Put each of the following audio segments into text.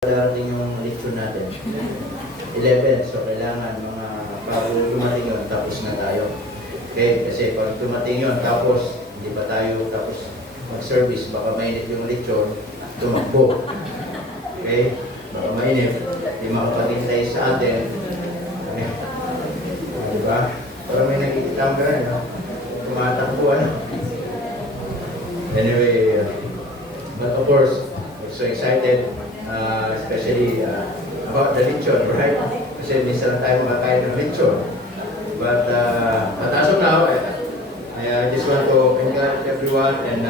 Darating yung lecture natin. 11. So, kailangan mga bago dumating yun, tapos na tayo. Okay? Kasi pag dumating yun, tapos hindi pa tayo tapos mag-service, baka mainit yung lecture, tumakbo. Okay? Baka mainit, hindi makapatintay sa atin. Okay? Diba? Parang may nakikita ka rin, no? Tumatakbo, ano? Anyway, but of course, we're so excited. Especially about the lechon, right? Kasi minsan lang tayo makakain ng lechon. But as of now, I just want to encourage everyone and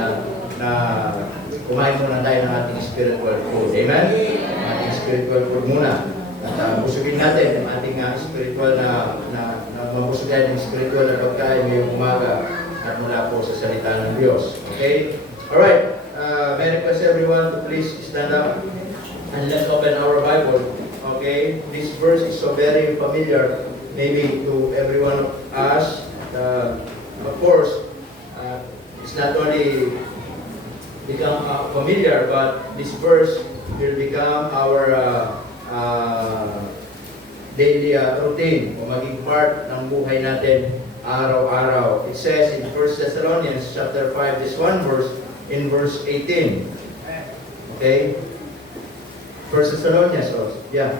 na kumain muna tayo ng ating spiritual food. Amen? Ating spiritual food muna. At busugin natin ang ating spiritual na mabusog tayo ng spiritual na pagkain ngayong umaga at mula po sa salita ng Diyos. Okay? Alright. May request everyone to please stand up. And let's open our Bible. Okay, this verse is so very familiar, maybe to every one of us. Of course, it's not only become familiar, but this verse will become our daily routine o maging part ng buhay natin araw-araw. It says in 1 Thessalonians chapter 5, this one verse, in verse 18. Okay. 1 Thessalonians, yeah.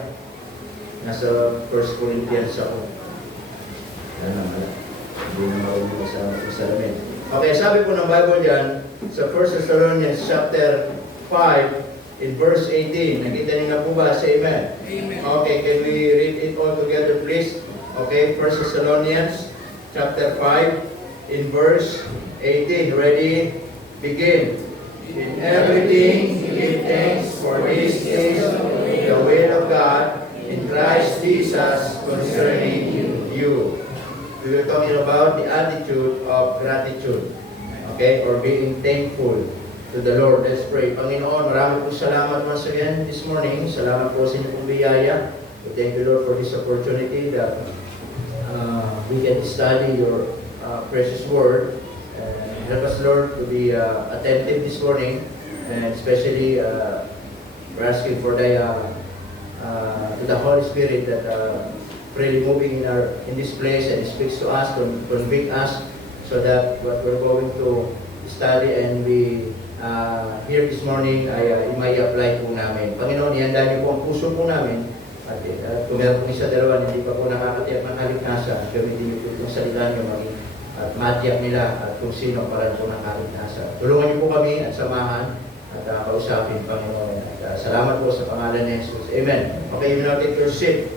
Nasa 1 Corinthians ako. Hindi na marunong sa salamin. Okay, sabi po ng Bible dyan, sa 1 Thessalonians chapter 5, in verse 18. Nakita niyo na po ba? Say amen. Amen. Okay, can we read it all together, please? Okay, 1 Thessalonians chapter 5, in verse 18. Ready? Begin. In everything, give thanks, for this is the will of God in Christ Jesus concerning you. We were talking about the attitude of gratitude, okay, or being thankful to the Lord. Let's pray. Panginoon, marami po salamat once again this morning. Salamat po sa inyong biyaya. Thank you, Lord, for this opportunity that we can study your precious word. Help us, Lord, to be attentive this morning, and especially we're asking for to the Holy Spirit that really moving in this place and speaks to us, convict us, so that what we're going to study and we here this morning ay may apply po namin. Panginoon, ihanda niyo po ang puso po namin, at kung meron po isa dalawa hindi pa po nakakatiyak ng kaligtasan, gamitin niyo po itong salita niyo at matiyak nila at kung sino para po ng kaligtasan. Tulungan niyo po kami at samahan at kausapin, Panginoon. At salamat po sa pangalan ni Jesus. Amen. Okay, you now take your seat.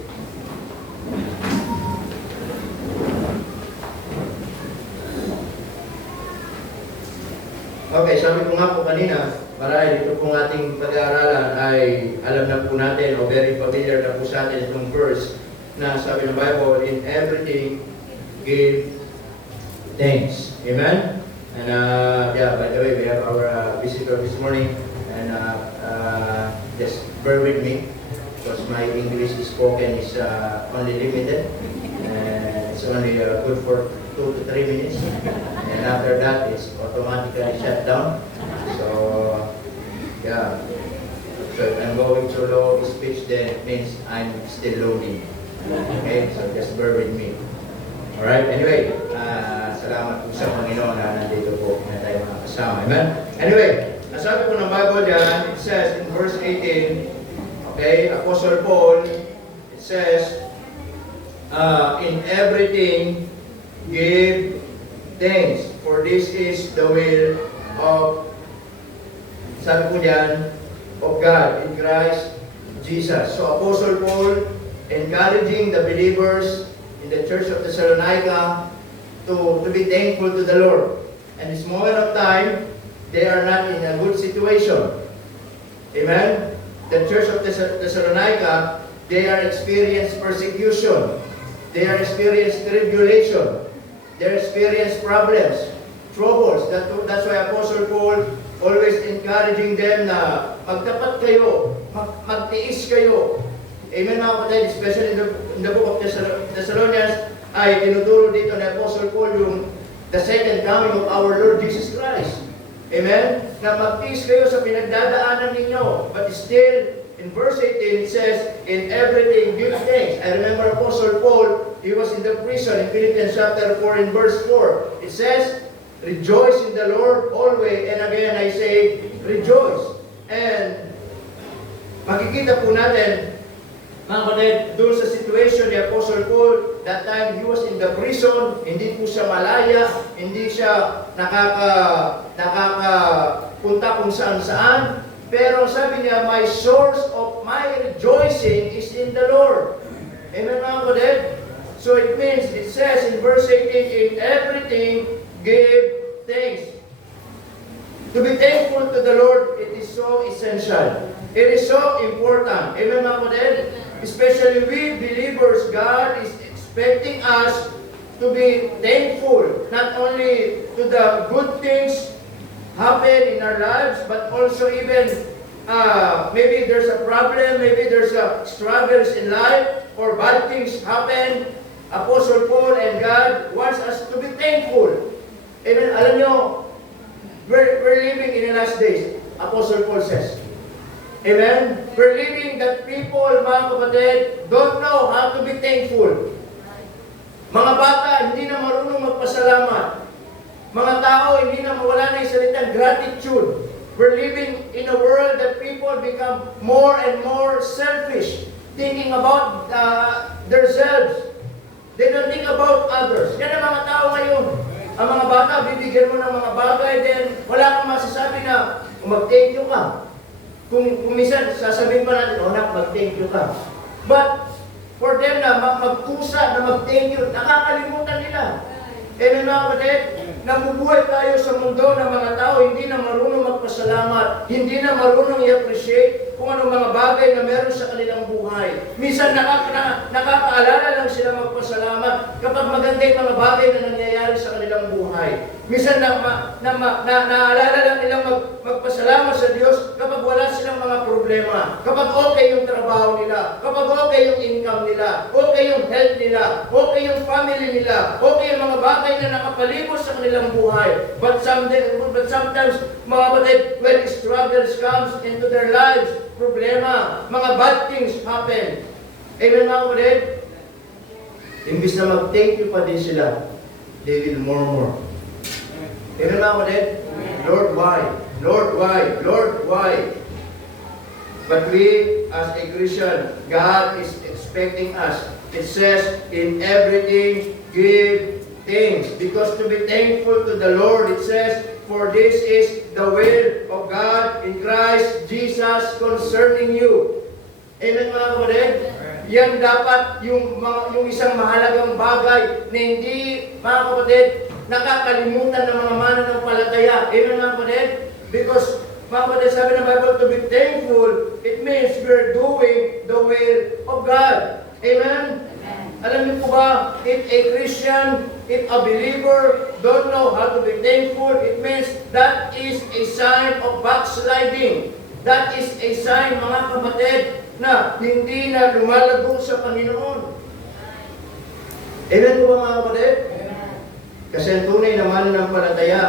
Okay, sabi ko nga po kanina, marahil ito pong ating pag-aaralan ay alam na po natin o very familiar na po sa atin itong verse na sabi ng Bible, in everything, give thanks. Amen? And yeah, by the way, we have our visitor this morning, and just bear with me because my English spoken is only limited, and it's only good for 2 to 3 minutes, and after that it's automatically shut down. So yeah, so if I'm going to low speech, then it means I'm still loading. Okay, so just bear with me. Alright, anyway, salamat po sa Panginoon na nandito po na tayo mga kasama. Amen? Anyway, nasabi po ng Bible dyan, it says in verse 18, okay, Apostle Paul, it says, in everything, give thanks, for this is the will of, sabi po dyan, of God in Christ Jesus. So Apostle Paul, encouraging the believers in the church of Thessalonica to be thankful to the Lord. And this moment of time, they are not in a good situation. Amen? The church of Thessalonica, they are experiencing persecution. They are experiencing tribulation. They are experiencing problems, troubles. That's why Apostle Paul always encouraging them na magtapat kayo, magtiis kayo. Amen, mga kapatid, especially in the book of Thessalonians, ay tinuturo dito ni Apostle Paul yung the second coming of our Lord Jesus Christ. Amen? Na magtiis kayo sa pinagdadaanan ninyo, but still in verse 18, it says, in everything give thanks. I remember Apostle Paul, he was in the prison in Philippians chapter 4 in verse 4. It says, rejoice in the Lord always. And again, I say, rejoice. And makikita po natin, mga kapatid, doon sa situation ni Apostle Paul, that time he was in the prison, hindi po siya malaya, hindi siya nakakapunta kung saan-saan. Pero sabi niya, my source of my rejoicing is in the Lord. Amen, mga kapatid? So it means, it says in verse 18, in everything, give thanks. To be thankful to the Lord, it is so essential. It is so important. Amen, mga kapatid? Especially we believers, God is expecting us to be thankful, not only to the good things happen in our lives, but also even maybe there's a problem, maybe there's struggles in life, or bad things happen. Apostle Paul and God wants us to be thankful. Amen. Alam nyo, we're living in the last days, Apostle Paul says. Amen? We're living that people, mga kapatid, don't know how to be thankful. Mga bata, hindi na marunong magpasalamat. Mga tao, hindi na mawala na yung salitang gratitude. We're living in a world that people become more and more selfish, thinking about themselves. They don't think about others. Yan ang mga tao ngayon. Ang mga bata, bibigyan mo ng mga bagay, then wala kang masasabi na mag-thank you ka. Kung minsan, sasabihin pa natin, nak, mag-thank you ka. But, for them na magkusa, na mag-thank you, nakakalimutan nila. Amen, mga kapatid? Nabubuhay tayo sa mundo ng mga tao, hindi na marunong magpasalamat, hindi na marunong i-appreciate kung anong mga bagay na meron sa kanilang buhay. Minsan nakakaalala lang sila magpasalamat kapag maganda yung mga bagay na nangyayari sa kanilang buhay. Minsan naalala lang nilang magpasalamat sa Diyos kapag wala silang mga problema, kapag okay yung trabaho nila, kapag okay yung income nila, okay yung health nila, okay yung family nila, okay yung mga bagay na nakapalibot sa kanilang buhay. But sometimes, mga kapatid, when struggles comes into their lives, problema, mga bad things happen. Amen, mga kapatid? Imbis na mag-thank you pa din sila, they will murmur. Amen, mga kapatid? Lord, why? Lord, why? Lord, why? But we, as a Christian, God is expecting us. It says, in everything, give thanks. Because to be thankful to the Lord, it says, for this is the will of God in Christ Jesus concerning you. Amen, mga kapatid? Yan dapat yung isang mahalagang bagay na hindi, mga kapatid, nakakalimutan ng mga mananampalataya. Amen, mga kapatid? Because, mga kapatid, sabi ng Bible, to be thankful, it means we're doing the will of God. Amen? Alam niyo po ba, if a Christian, if a believer don't know how to be thankful, it means that is a sign of backsliding. That is a sign, mga kapatid, na hindi na lumalago sa Panginoon. Amen po ba, mga kapatid? Kasi ang tunay na mananampalataya,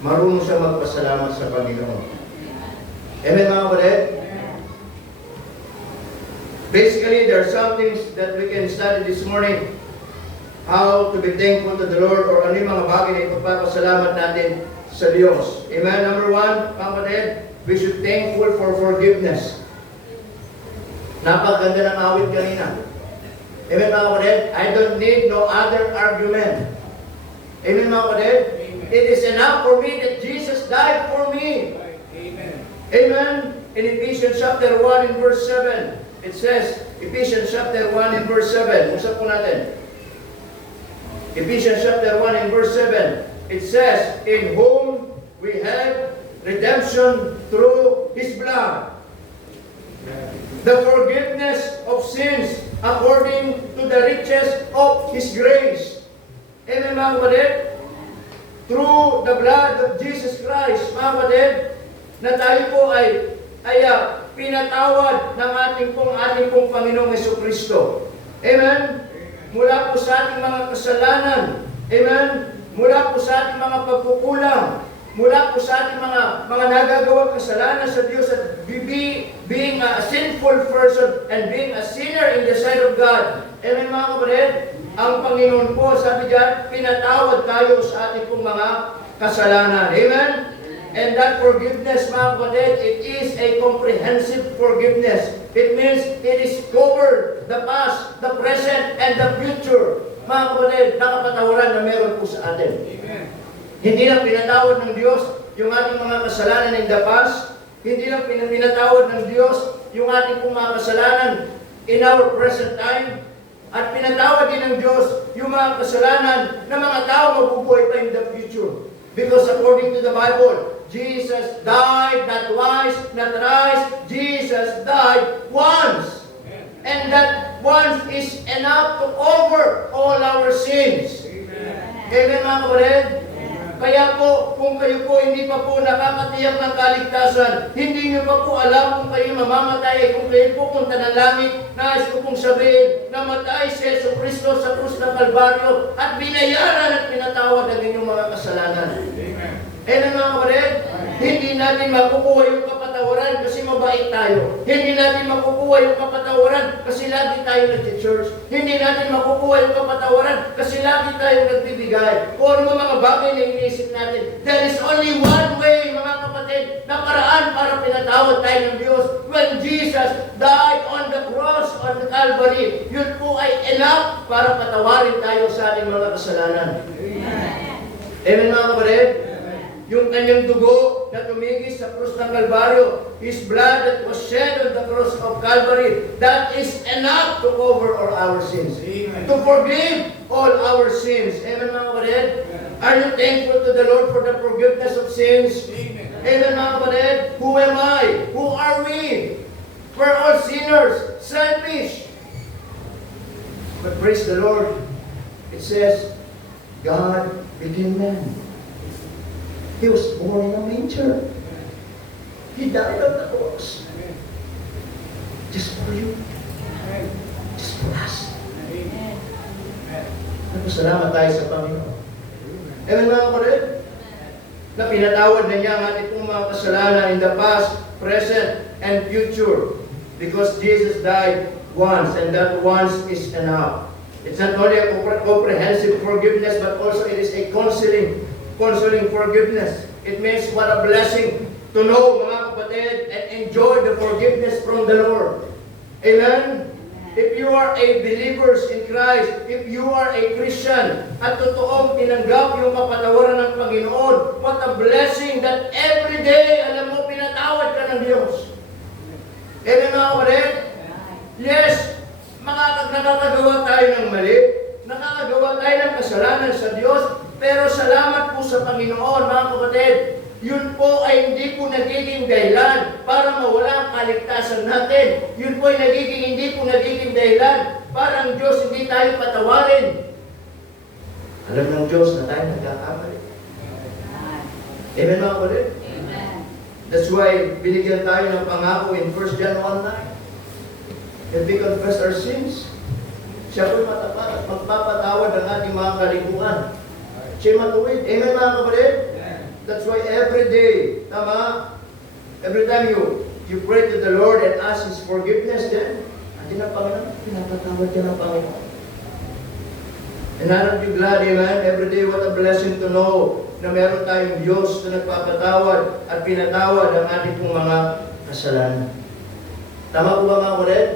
marunong siya magpasalamat sa Panginoon. Amen, mga kapatid? Basically, there are some things that we can study this morning. How to be thankful to the Lord, or ano yung mga bagay na ipagpapasalamat natin sa Diyos. Amen? Number one, mga kapatid, we should thankful for forgiveness. Napakaganda ng awit kanina. Amen, mga kapatid? I don't need no other argument. Amen, mga kapatid? It is enough for me that Jesus died for me. Amen. Amen? In Ephesians chapter 1 and verse 7, it says, Ephesians chapter 1 and verse 7, usap po natin. Ephesians chapter 1 and verse 7, it says, in whom we have redemption through His blood, the forgiveness of sins according to the riches of His grace. Amen, mga kapatid? Through the blood of Jesus Christ, mga kapatid, na tayo po ay pinatawad ng ating pong Panginoong Jesucristo. Amen? Mula po sa ating mga kasalanan. Amen? Mula po sa ating mga pagkukulang. Mula po sa ating mga nagagawang kasalanan sa Diyos, at being a sinful person and being a sinner in the sight of God. Amen mga kapatid? Ang Panginoon po, sabi diyan, pinatawad tayo sa ating pong mga kasalanan. Amen? And that forgiveness, mga kapatid, it is a comprehensive forgiveness. It means it is covered the past, the present, and the future. Mga kapatid, nakapatawaran na meron po sa atin. Amen. Hindi lang pinatawad ng Diyos yung ating mga kasalanan in the past. Hindi lang pinatawad ng Diyos yung ating pong mga kasalanan in our present time. At pinatawad din ng Diyos yung mga kasalanan ng mga tao mabubuhay pa in the future. Because according to the Bible, Jesus died not twice, not thrice. Jesus died once. And that once is enough to cover all our sins. Amen mga kapatid? Kaya po, kung kayo po hindi pa po nakakatiyak ng kaligtasan, hindi nyo pa po alam kung kayo mamamatay, kung kayo po punta ng langit, nais ko pong sabihin, namatay si Yesu Cristo sa krus ng Kalbaryo at binayaran at pinatawad ang inyong mga kasalanan. Amen mga kapatid? Hindi natin makukuha yung kapatawaran kasi mabait tayo. Hindi natin makukuha yung kapatawaran kasi lagi tayo nag-church. Hindi natin makukuha yung kapatawaran kasi lagi tayo nagbibigay. Kung ano mga bagay na iniisip natin. There is only one way, mga kapatid, na paraan para pinatawad tayo ng Diyos. When Jesus died on the cross, on the Calvary, yun po ay enough para patawarin tayo sa ating mga kasalanan. Amen mga kapatid? Yung kanyang dugo na tumigis sa krus ng Kalbaryo, His blood that was shed on the cross of Calvary, that is enough to cover all our sins. Amen. To forgive all our sins. Amen mga kapatid? Are you thankful to the Lord for the forgiveness of sins? Amen. Amen mga kapatid? Who am I? Who are we? We're all sinners, selfish. But praise the Lord. It says, God became man. He was born in a manger. He died on the cross. Just for you. Just for us. Nagpasalamat tayo sa Panginoon. Amen mga kapatid? Na pinatawad na niya ang ating pong mga kasalanan in the past, present, and future. Because Jesus died once, and that once is enough. It's not only a comprehensive forgiveness, but also it is a consoling forgiveness. It means what a blessing to know, mga kapatid, and enjoy the forgiveness from the Lord. Amen? If you are a believer in Christ, if you are a Christian, at totoong tinanggap yung kapatawaran ng Panginoon, what a blessing that every day, alam mo, pinatawad ka ng Diyos. Amen mga kapatid? Yes, nakakagawa tayo ng mali, nakakagawa tayo ng kasalanan sa Diyos, pero salamat po sa Panginoon, mga kapatid. Yun po ay hindi po nagiging dahilan para mawala ang kaligtasan natin. Yun po ay hindi po nagiging dahilan para ang Diyos hindi tayo patawarin. Alam ng Diyos na tayo nagkakamali. Amen mga kapatid? Amen. That's why binigyan tayo ng pangako in 1 John 1:9. If we confess our sins, siya po'y matapat at magpapatawad ng ating mga kalikuan. Siya matuwid. Amen mga kapatid? That's why every day, tama, every time you pray to the Lord and ask His forgiveness, then, atin ang Panginoon, pinapatawad ka ng Panginoon. And aren't you glad, amen? Every day, what a blessing to know na meron tayong Diyos na nagpapatawad at pinatawad ang ating pong mga kasalanan. Tama po ba mga kapatid?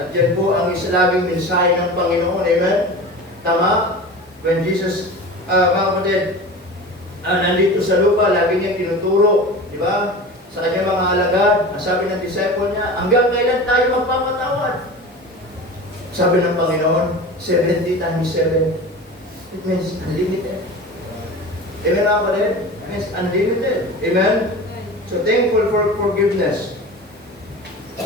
At yan po ang isa laging mensahe ng Panginoon, amen? Tama? When Jesus, mga kapatid, nandito sa lupa, lagi niyang tinuturo, di ba? Sa kanyang mga alagad, ang sabi ng disciple niya, hanggang kailan tayo magpapatawad? Sabi ng Panginoon, 70 times 7. It means unlimited. Amen mga kapatid? It means unlimited. Amen? So thankful for forgiveness.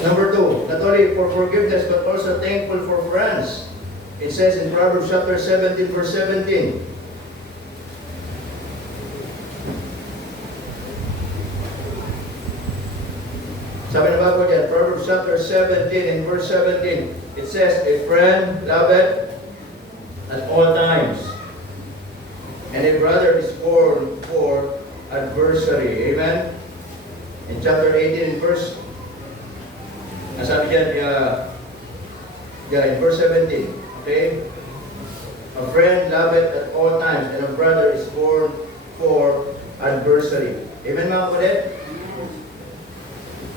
Number 2, not only for forgiveness, but also thankful for friends. It says in Proverbs chapter 17, verse 17, sabi na ba po dyan, Proverbs chapter 17 and verse 17, it says, a friend loveth at all times, and a brother is born for adversary. Amen? In chapter 18 and verse Nasabi dyan, in verse 17, okay? A friend loveth at all times, and a brother is born for adversary. Amen, mga kapatid?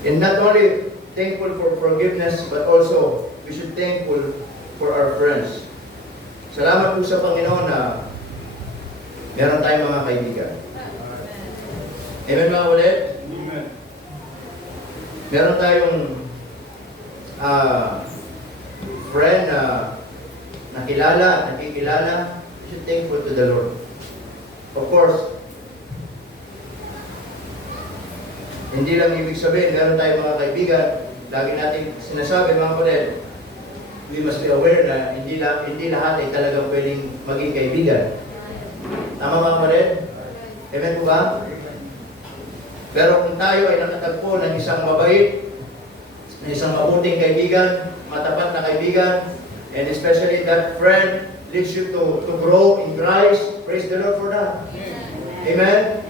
And not only thankful for forgiveness, but also we should thankful for our friends. Salamat po sa Panginoon na meron tayong mga kaibigan. Amen, mga kapatid? Amen. Meron tayong friend na nakikilala, we should thankful to the Lord. Of course, hindi lang ibig sabihin, meron tayong mga kaibigan, lagi natin sinasabi, mga kapatid, we must be aware na hindi lahat ay talagang pwedeng maging kaibigan. Tama mga kapatid? Amen po ba? Pero kung tayo ay nakatagpo ng isang mabait, ng isang mabuting kaibigan, matapat na kaibigan, and especially that friend leads you to grow in Christ, praise the Lord for that. Amen?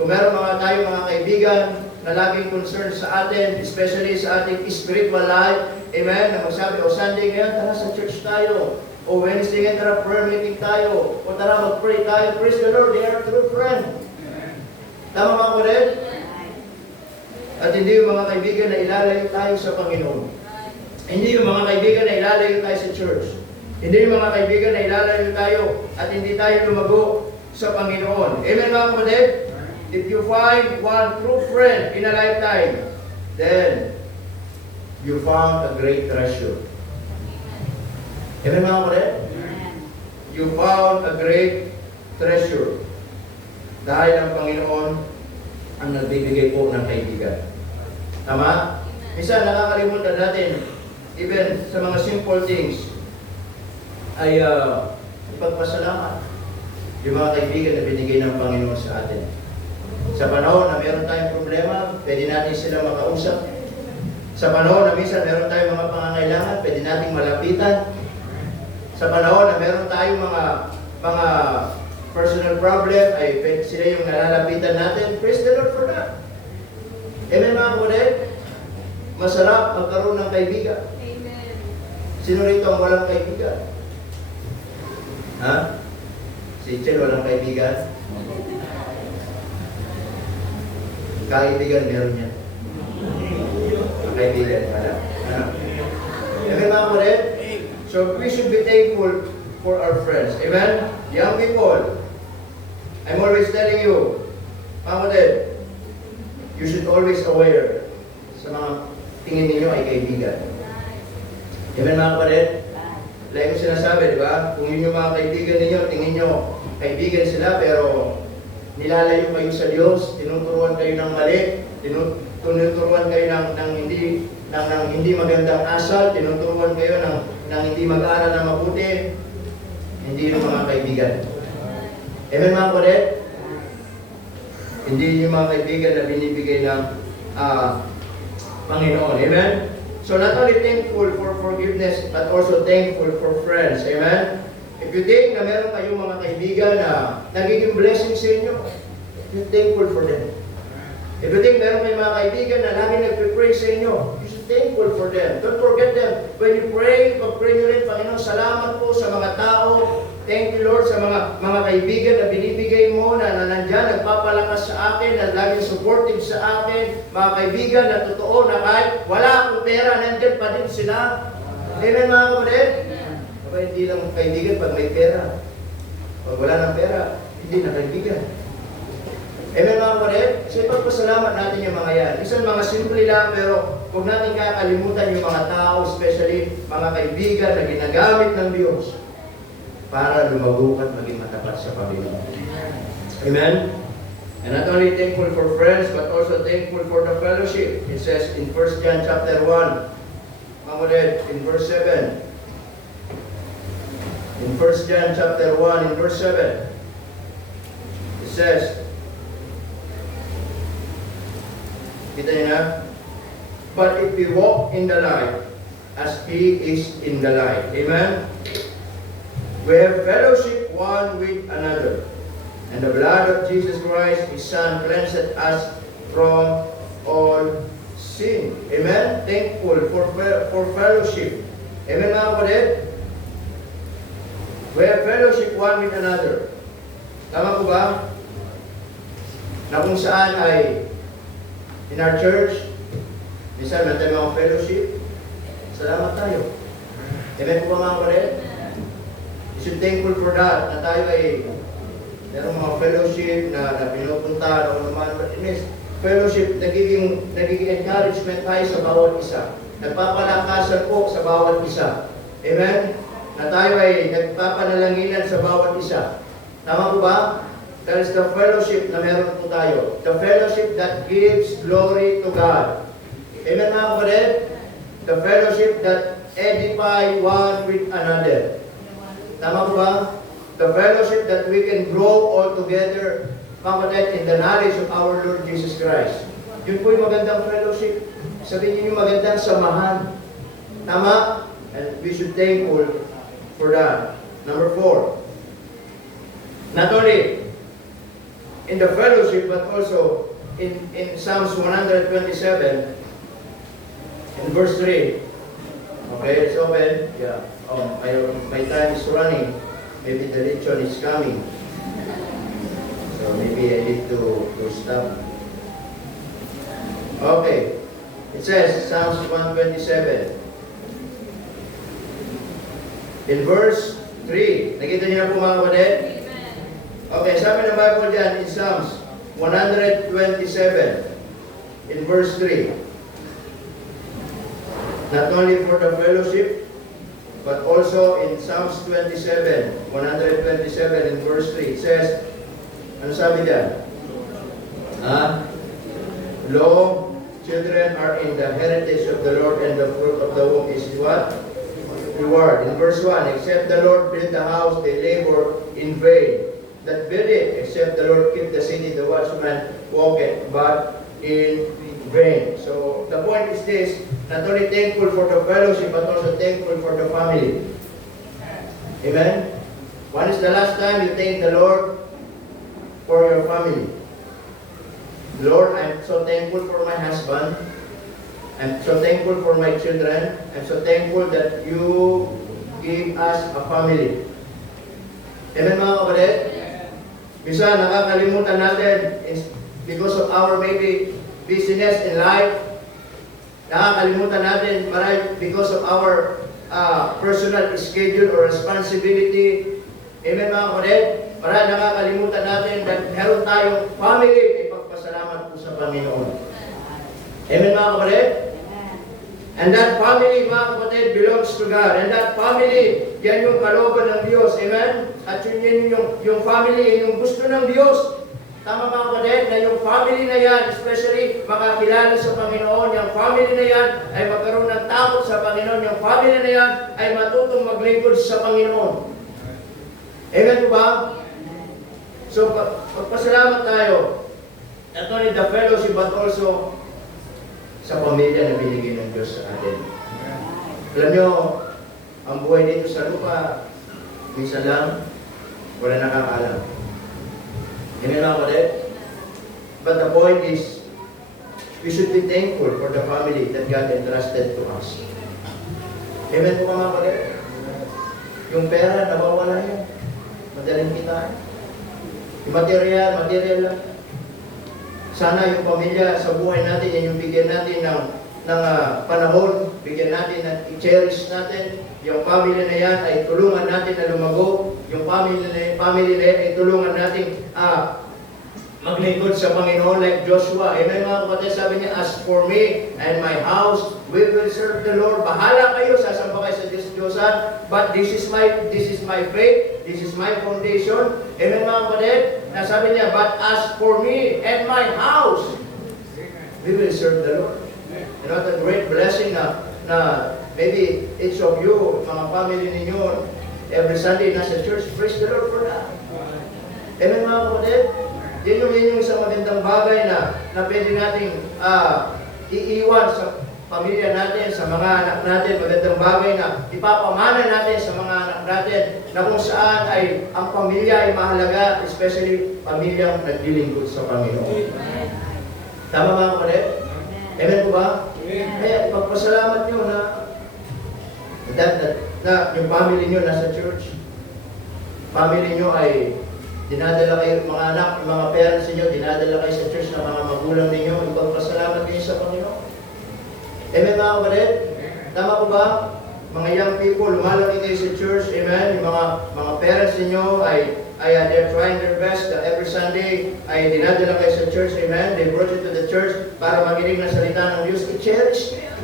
Kung meron tayo mga kaibigan na laging concerned sa atin, especially sa ating spiritual life, amen, na magsabi, o Sunday ngayon, tara sa church tayo, o Wednesday ngayon, tara prayer meeting tayo, o tara mag-pray tayo, praise the Lord, they are true friend. Tama mga kapatid? At hindi yung mga kaibigan na ilalayo tayo sa Panginoon. Hindi yung mga kaibigan na ilalayo tayo sa church. Hindi yung mga kaibigan na ilalayo tayo at hindi tayo lumago sa Panginoon. Amen mga kapatid? If you find one true friend in a lifetime, then you found a great treasure. Amen mga kapatid? You found a great treasure. Dahil ang Panginoon ang nagbibigay po ng kaibigan. Tama? Minsan nakakalimutan natin, even sa mga simple things, ay ipagpasalamat yung mga kaibigan na binigay ng Panginoon sa atin. Sa panahon na meron tayong problema, pwede natin sila makausap. Sa panahon na minsan meron tayong mga pangangailangan, pwede nating malapitan. Sa panahon na meron tayong mga personal problem, ay sila yung nalalapitan natin. Praise the Lord for that. Amen mga kapatid? Masarap magkaroon ng kaibigan. Amen. Sino rito ang walang kaibigan? Ha? Si Chel walang kaibigan? Kaibigan meron niya. Kaibigan wala. Ano? Amen mga kapatid? So we should be thankful for our friends. Amen? Young people, I'm always telling you, mga kapatid, you should always aware sa mga tingin ninyo ay kaibigan. Amen mga kapatid? Like yung sinasabi, di ba? Kung yun yung mga kaibigan ninyo, tingin nyo, kaibigan sila, pero nilalayo kayo sa Diyos, tinuturuan kayo ng mali, tinuturuan kayo ng hindi magandang asal, tinuturuan kayo ng hindi mag-aaral na mabuti, hindi yung mga kaibigan. Amen mga kapatid? Hindi yung mga kaibigan na binibigay ng Panginoon. Amen? So not only thankful for forgiveness, but also thankful for friends. Amen? If you think na meron kayong mga kaibigan na nagiging blessing sa inyo, you're thankful for them. If you think meron kayong mga kaibigan na lagi nagpipray sa inyo, you should thankful for them. Don't forget them. When you pray, pag-pray nyo rin, Panginoon, salamat po sa mga tao. Thank you, Lord, sa mga kaibigan na binibigay mo na nandyan, nagpapalakas sa akin, na laging supportive sa akin. Mga kaibigan na totoo na kahit wala akong pera, nandyan pa din sila. Amen mga kapatid? Aba, hindi lang kaibigan pag may pera. Pag wala ng pera, hindi na kaibigan. Amen mga kapatid? So ipagpasalamat natin yung mga yan. Minsan mga simple lang, pero huwag natin kakalimutan yung mga tao, especially mga kaibigan na ginagamit ng Diyos para lumago at maging matapat sa Panginoon. Amen? And not only thankful for friends, but also thankful for the fellowship. It says in 1 John chapter 1, mga kapatid, in verse 7. In 1 John chapter 1, in verse 7, it says, kita niyo na? But if we walk in the light, as He is in the light. Amen? We have fellowship one with another. And the blood of Jesus Christ, His Son, cleanseth us from all sin. sin. Amen? Thankful for fellowship. Amen mga kapatid? We have fellowship one with another. Tama po ba? Na kung saan ay in our church, minsan may tayo mga fellowship, salamat tayo. Amen po ba mga kapatid? You should thankful for that, na tayo ay merong mga fellowship na pinupunta o naman. Fellowship, nagiging encouragement tayo sa bawat isa. Nagpapalakasan po sa bawat isa. Amen? Na tayo ay nagpapanalanginan sa bawat isa. Tama po ba? That is the fellowship na meron po tayo. The fellowship that gives glory to God. Amen mga kapatid? The fellowship that edify one with another. Tama po ba? The fellowship that we can grow all together, mga kapatid, in the knowledge of our Lord Jesus Christ. Yun po yung magandang fellowship. Sabihin niyo yung magandang samahan. Tama? And we should thankful for that. Number 4. Not only in the fellowship, but also in Psalms 127, in verse 3. Okay, it's open. Yeah. Oh, my time is running. Maybe the lecture is coming. So maybe I need to stop. Okay. It says, Psalms 127. In verse 3. Nakita niyo na po mga kapatid? Okay, sabi ng Bible dyan in Psalms 127. In verse 3. Not only for the fellowship, but also in Psalms 27, 127 in verse 3. It says, ano sabi dyan? Lo, children are in the heritage of the Lord, and the fruit of the womb is what? Reward. In verse 1, except the Lord build the house, they labor in vain. That build it, except the Lord keep the city, the watchman walketh, but in vain. So the point is this, not only thankful for the fellowship, but also thankful for the family. Amen? When is the last time you thank the Lord for your family? Lord, I'm so thankful for my husband. I'm so thankful for my children. I'm so thankful that you give us a family. Amen mga kapatid? Minsan nakakalimutan natin because of our maybe business in life. Nakakalimutan natin because of our personal schedule or responsibility. Amen mga kapatid? Para nakakalimutan natin na meron tayong family. Ipagpasalamat po sa Panginoon. Amen mga kapatid? And that family, mga kapatid, belongs to God. And that family, yan yung kalooban ng Diyos. Amen? At yun yung family, yung gusto ng Diyos. Tama mga kapatid, na yung family na yan, especially makakilala sa Panginoon, yung family na yan ay magkaroon ng takot sa Panginoon. Yung family na yan ay matutong maglingkod sa Panginoon. Amen po ba? So, pagpasalamat tayo. Not only the fellowship, but also sa pamilya na binigay ng Diyos sa atin. Alam nyo, ang buhay dito sa lupa, minsan lang, wala nakakaalam. Hindi na ako din. But the point is, we should be thankful for the family that God entrusted to us. Amen po mga kapatid? Yung pera, nawawala yan. Madaling kita. Yung material lang. Sana yung pamilya sa buhay natin, yan yung bigyan natin ng panahon, bigyan natin ng i-cherish natin. Yung family na yan ay tulungan natin na lumago. Yung family na yan ay tulungan natin maglingkod sa Panginoon like Joshua. Amen mga kapatid, sabi niya, as for me and my house, we will serve the Lord. Bahala kayo, sasamba kayo sa Diyos-Diyosan. But this is my faith, this is my foundation. Amen mga kapatid, na sabi niya, but as for me and my house, we will serve the Lord. You know, what a great blessing na maybe each of you, mga family ninyo, every Sunday nasa church, praise the Lord for that. Amen mga kapatid? Yun yung isang magandang bagay na pwede nating iiwan sa pamilya natin, sa mga anak natin. Magandang bagay na ipapamana natin sa mga anak natin na kung saan ay ang pamilya ay mahalaga, especially pamilyang naglilingkod sa Panginoon. Tama mga kapatid? Amen po ba? Kaya ipagpasalamat nyo na yung family nyo nasa church. Family nyo ay dinadala kayo, mga anak, yung mga parents niyo, dinadala kayo sa church ng mga magulang ninyo. Ipagpasalamat ninyo sa Panginoon. Amen mga kapatid? Tama ko ba? Mga young people, lumalaki kayo sa church. Amen? Yung mga parents niyo ay they're trying their best every Sunday ay dinadala kayo sa church. Amen? They brought you to the church para maginig ng salita ng Diyos. I-cherish niyo yan.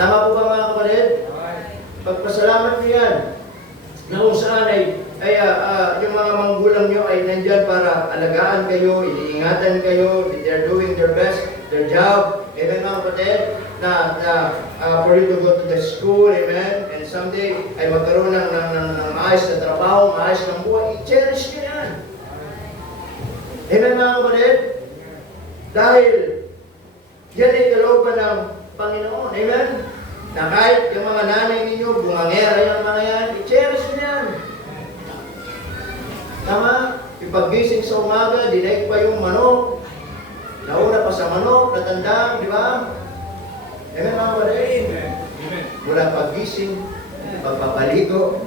Tama po ba mga kapatid? Pagpasalamat niyo yan. Na kung saan yung mga magulang nyo ay nandyan para alagaan kayo, iniingatan kayo, they're doing their best, their job. Amen mga kapatid? For you to go to the school, amen? And someday ay magkaroon ng maayos na trabaho, maayos ng buhay. I-cherish nyo yan. Amen mga kapatid? Dahil yan ay kalooban ng Panginoon. Amen? Na kahit yung mga nanay ninyo, bungangera yung mga yan, i-cherish nyo yan. Tama? Ipagising sa umaga, dinaig pa yung manok. Nauna pa sa manok, natandang, di ba? Amen mga kapatid? Mula pagising, pagpapaligo,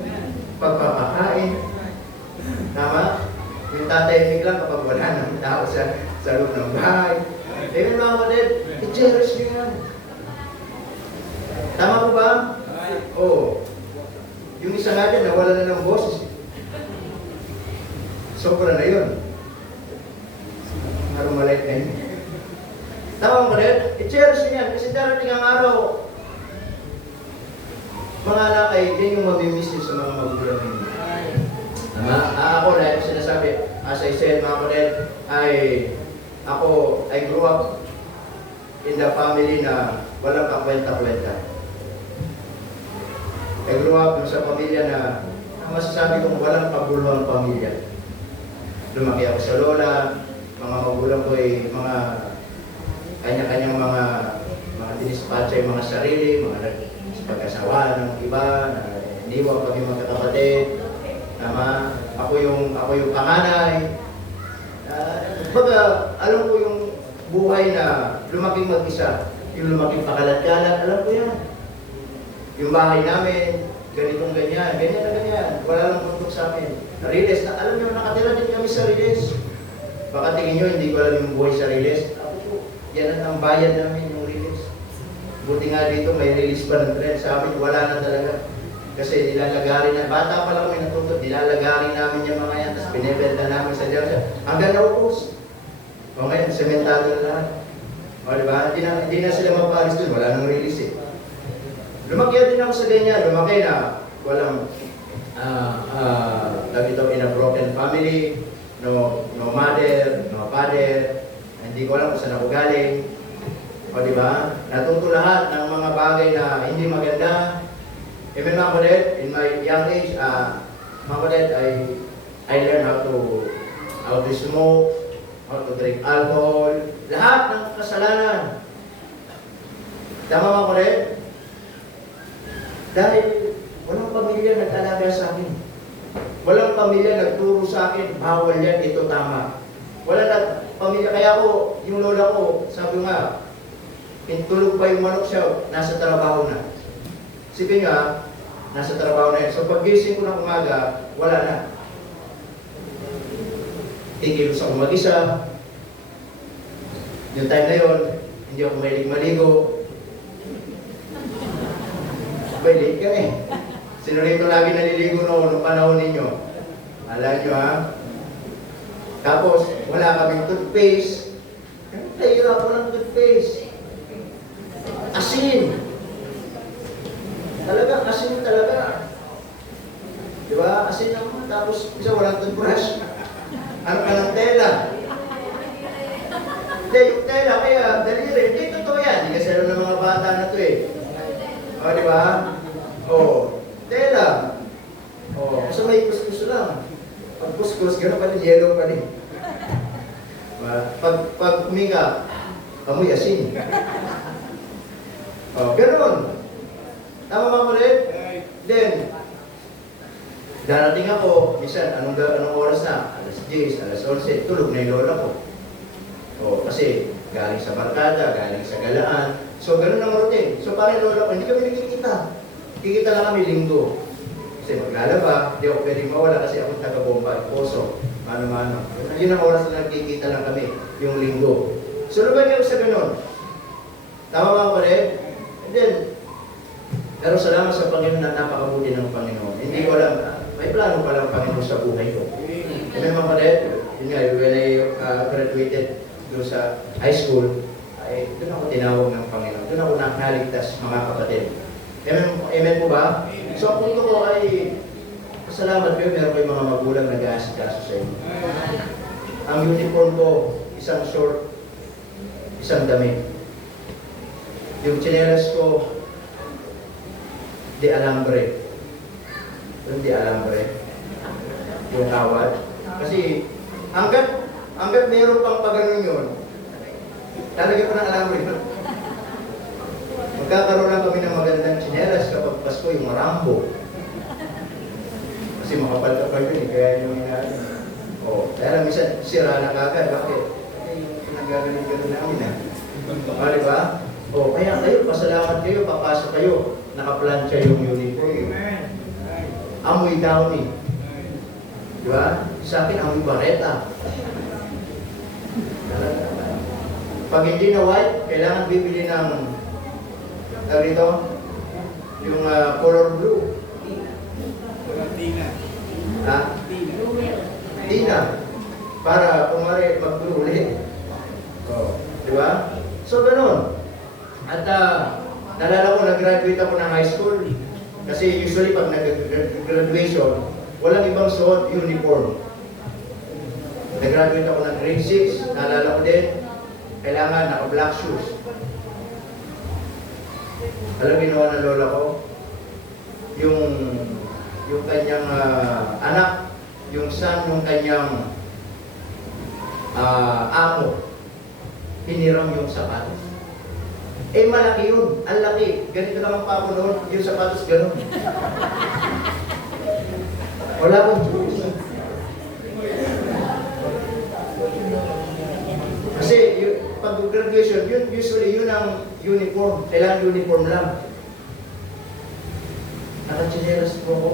pagpapakain. Tama? Yung tatahimik lang kapag wala ng tao sa loob ng bahay. Amen mga kapatid? I-cherish nyo yan. Tama po ba? Oo. Yung isa natin, nawala na ng boses. Sobra na yun. Marumalait na yun. Tama mo rin? I-cherish nyo yan. Kasi darating ang araw, mga anak ay din yung mamimiss nyo sa mga magulang nyo. Tama? Ako na yung sinasabi, as I said mga kapatid, I grew up in the family na walang kakwenta-kwenta. I grew up sa pamilya na masasabi kong walang paguluhang pamilya. Lumaki ako sa lola, mga magulang ko ay mga kanya-kanyang mga dinispatcha yung mga sarili, mga pag-asawaan ng iba, na iniwan kami magkakapatid. Tama? Ako yung panganay. Alam ko yung buhay na lumaking mag-isa, yung lumaking pakalat-kalat, alam ko yan. Yung bahay namin, ganitong ganyan, ganyan na ganyan. Wala lang bundok sa amin. Riles, alam nyo, nakatira din kami sa Riles. Baka tingin nyo, hindi ko alam yung buhay sa Riles. Ako po, yan ang bayan namin, yung Riles. Buti nga dito, may release pa ng tren. Sa amin, wala na talaga. Kasi nilalagarin na, bata pa lang may natutot, nilalagarin namin yung mga yan, tapos binibenta namin sa Diyan. Hanggang naubos. O ngayon, sementado na lahat. O diba? Hindi na sila mapalis doon, wala nang release eh. Lumaki din ako sa ganyan, lumaki na walang in a broken family, no mother, no father, hindi ko alam kung saan ako galing. O diba? Natuto lahat ng mga bagay na hindi maganda. Even mga kapatid, in my young age, mga kapatid, I learned how to smoke, how to drink alcohol, lahat ng kasalanan. Tama mga kapatid? Dahil walang pamilya nag-alaga sa akin. Walang pamilya nagturo sa akin, bawal yan, ito tama. Wala na pamilya, kaya ako, yung lola ko, sabi nga, tulog pa yung manok siya, nasa trabaho na. Sige nga, nasa trabaho na yan. So pag-gising ko ng umaga, wala na. Tigil sa mag-isa. Yung time na yun, hindi ako mahilig maligo. Late ka eh. Sino rito lagi naliligo noong panahon ninyo? Alam nyo ha? Tapos, wala kaming toothpaste. Tayo ako ng toothpaste. Asin. Talaga, asin talaga. Diba? Asin naman. Tapos, isa walang toothbrush. Ano ka ng tela? Hindi, yung tela, kaya daliri. Hindi, totoo yan. Hindi kasi alam ng mga bata na to eh. O, diba? O, tela. O, so may kuskus lang. Pag kuskus, gano'n pa din, yellow pa din. Pag huminga, amoy asin. O, gano'n. Tama ba mo rin? Then, darating ako, minsan, anong oras na? Alas 10, alas 11, tulog na yung lola ko. O, kasi, galing sa barkada, galing sa galaan. So, ganun ang routine. So, parang lola ko, hindi kami nakikita. Kikita lang kami linggo. Kasi maglalaba, hindi ako pwedeng mawala kasi ako taga-bomba, poso, mano-mano. Yun ang oras na nagkikita lang kami, yung linggo. So, naman niyo sa ganun. Tama ba ako rin? And then, pero salamat sa Panginoon na napakabuti ng Panginoon. Hindi ko alam, may plano pa lang Panginoon sa buhay ko. And then mga kapatid, yun nga, when I graduated doon sa high school, ay doon ako tinawag ng Panginoon. Doon ako nakaligtas, mga kapatid. Amen po ba? So ang punto ko ay, pasalamat kayo, meron kayong mga magulang nag-aasikaso sa inyo. Ang uniform ko, isang short, isang damit. Yung tsinelas ko, de alambre. Yung de alambre. Yung kawad. Kasi, hanggat meron pang paganon yun, lalagyan ko ng alambre. Magkakaroon lang kami ng magandang tsinelas kapag Pasko, yung Rambo. Kasi makapal-kapal yun eh, kaya yung inaano. Kaya lang minsan sira na kagad. Bakit? Yung nagagaling-galing namin ah. Diba? Kaya kayo, pasalamat kayo, papasok kayo. Nakaplansya yung uniform. Amoy downy. Diba? Sa akin, amoy bareta. Pag hindi na white, kailangan bibili ng rito, yung color blue. Tina. Ha? Tina. Para kumari mag-blue ulit. Diba? So, ganun. At nalala ko, nag-graduate ako ng high school. Kasi usually pag nag-graduation, walang ibang suot, uniform. Nag-graduate ako ng grade 6. Nalala ko din, kailangan naka-black shoes. Alam ginawa ng lola ko? Yung kanyang anak, yung son ng kanyang amo, hiniram yung sapatos. Malaki yun. Ang laki. Ganito lang ang pako noon. Yung sapatos, gano'n. Wala akong shoes. Kasi pag graduation, usually yun ang uniform. Kailangan uniform lang. Nakachinelas po ako.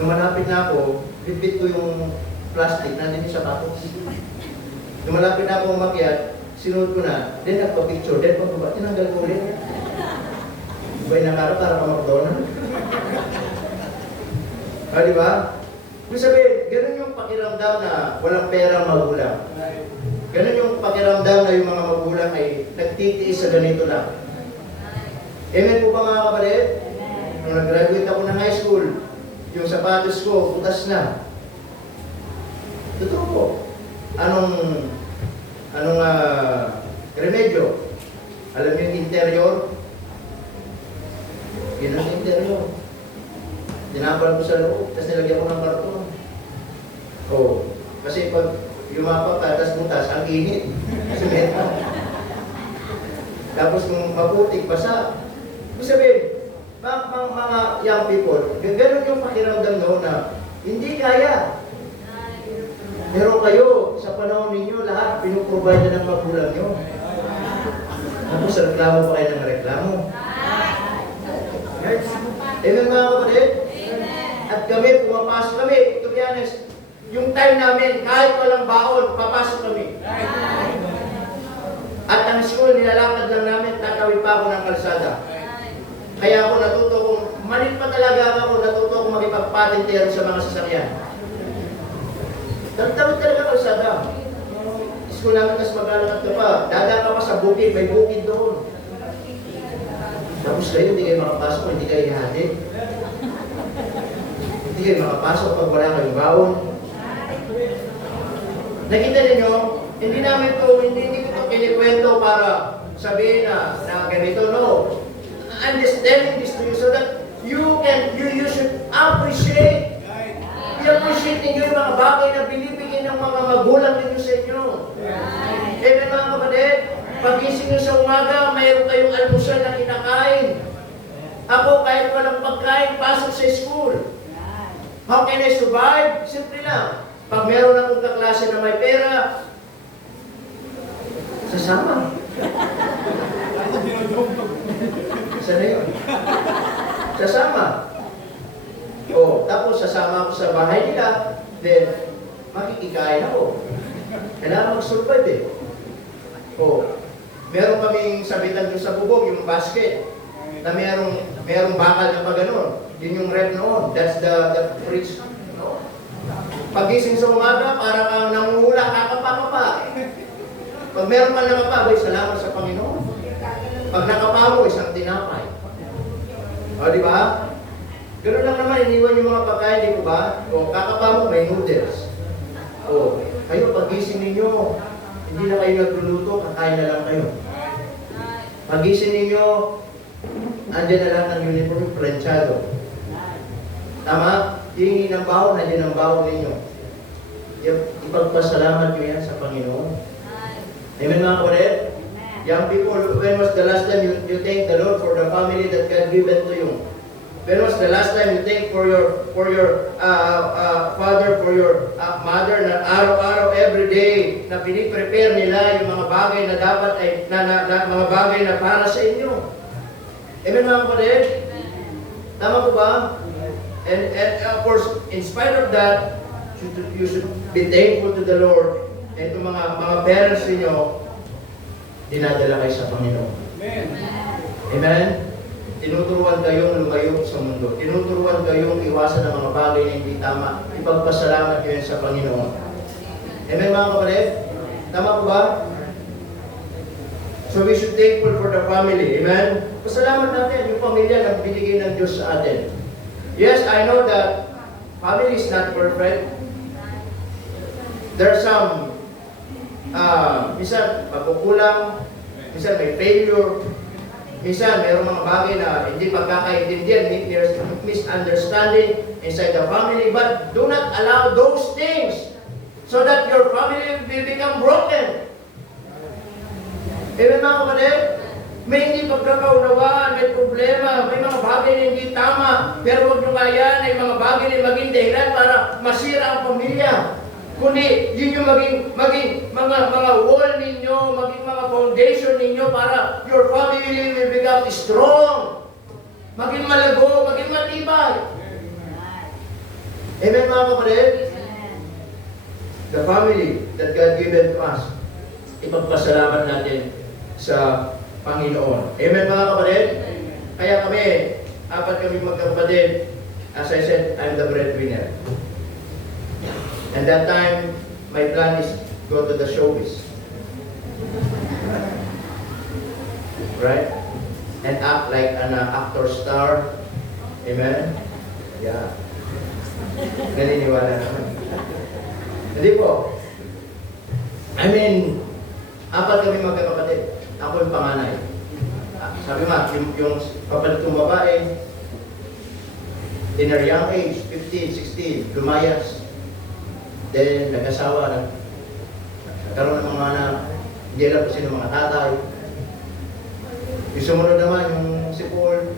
Nung malapit na ako, bitbit ko yung plastic, nandun yung sapatos. Nung malapit na ako umakyat, sinunod ko na, then nagpa-picture, then pag-uba, tinanggal ko ulit. Iba'y nakara para ka-McDonald. Diba? Ibig sabihin, ganun yung pakiramdam na walang pera magulang. Ganun yung pakiramdam na yung mga magulang ay nagtitiis sa ganito lang. Amen po ba mga kapatid? Nung nag-graduate ako ng high school, yung sapatos ko, butas na. Totoo po. Anong remedyo? Alam niyo yung interior? Yun ang interior. Tinapal ko sa loob, tapos nilagyan ko ng karton. Kasi pag yumapak ka, tapos butas, ang init. Kasi meron. Tapos kung maputik, basa. Ibig sabihin, mga young people, gano'n yung pakiramdam noon na hindi kaya. Pero kayo, sa panahon ninyo, lahat pinuprovide na ng magulang nyo. Tapos reklamo pa kayo ng reklamo. Amen mga kapatid? At kami, pumapasok kami. To be honest, yung time namin, kahit walang baon, papasok kami. At ang school, nilalakad lang namin, tatawid pa ako ng kalsada. Kaya ako natuto kong, malit pa talaga ako, natuto kong makipagpatintero sa mga sasakyan. Tawid talaga kalsada. School namin, mas maglalakad ka pa. Dada ka pa sa bukid, may bukid doon. Tapos kayo, hindi kayo makapasok, hindi kayo ihatid. Hindi kayo makapasok pag wala kayong baon. Nakita ninyo, hindi ko ito kinikwento para sabihin na ganito, no. I'm just telling this to you so that you should appreciate. I-appreciate ninyo yung mga bagay na binibigyan ng mga magulang ninyo sa inyo. Amen mga kapatid, pagising nyo sa umaga, mayroon kayong almusal na kinakain. Ako, kahit walang pagkain, pasok sa school. How can I survive? Simple lang. Pag meron akong kaklase na may pera, Sasama. Ako dinodong. Saan na yun? Sasama. O, tapos sasama ako sa bahay nila, then makikikain ako. Kailangan mag-survive eh. O, meron kaming sabitan doon sa bubog, yung basket, na merong bakal na pa ganun. Yun yung rep noon. That's the fridge. No? Pagising sa umaga, para kang nanguhula, kakapa pa. Pag meron ka nakapa, boy, salamat sa Panginoon. Pag nakapa mo, isang tinapay. O, di ba? Ganun lang naman, iniwan yung mga pagkain, di ba? O, kakapa mo, may noodles. O, kayo, pagising ninyo, hindi na kayo nagluluto, kakain na lang kayo. Pagising ninyo, andyan na lang ang uniform, planchado. Tama? Hihingi ng baho, nandiyan ang baho ninyo. Ipagpasalamat nyo yan sa Panginoon. Amen mga kapatid? Young people, when was the last time you thank the Lord for the family that God given to you? When was the last time you thank for your father, for your mother, na araw-araw, every day, na piniprepare nila yung mga bagay na dapat ay, mga bagay na para sa inyo? Amen mga kapatid? Tama po ba? And of course, in spite of that, you should be thankful to the Lord. And itong mga parents niyo, dinadala kayo sa Panginoon. Amen. Amen? Tinuturuan kayong lumayo sa mundo. Tinuturuan kayong iwasan ng mga bagay na hindi tama. Ipagpasalamat nyo yan sa Panginoon. Amen mga kapatid? Tama po ba? So we should thankful for the family. Amen? Pasalamat natin yung pamilya na binigay ng Diyos sa atin. Yes, I know that family is not perfect. There are some minsan pagkukulang, minsan may failure, minsan mayroong mga bagay na hindi pagkakaintindihan, there's misunderstanding inside the family, but do not allow those things so that your family will become broken. Amen mga kapatid? May hindi pagkakaunawaan, may problema, may mga bagay na hindi tama, pero huwag nyo kaya na yung mga bagay na maging dahilan para masira ang pamilya. Kundi yun yung maging mga wall ninyo, maging mga foundation ninyo para your family will become strong. Maging malago, maging matibay. Amen mga kapatid? The family that God given to us, ipagpasalamat natin sa Panginoon. Amen mga kapatid? Kaya kami, apat kami magkapatid. As I said, I'm the breadwinner. And that time, my plan is go to the showbiz. Right? And act like an actor star. Amen? Yeah. Naniniwala naman. Hindi po. I mean, apat kami magkakapatid. Ako yung panganay. Sabi nga, yung kapatid kong babae, in her young age, 15, 16, lumayas. Then, nag-asawa, nagkaroon ng mga anak, hindi alam kung sino mga tatay. Yung sumunod naman, yung si Paul,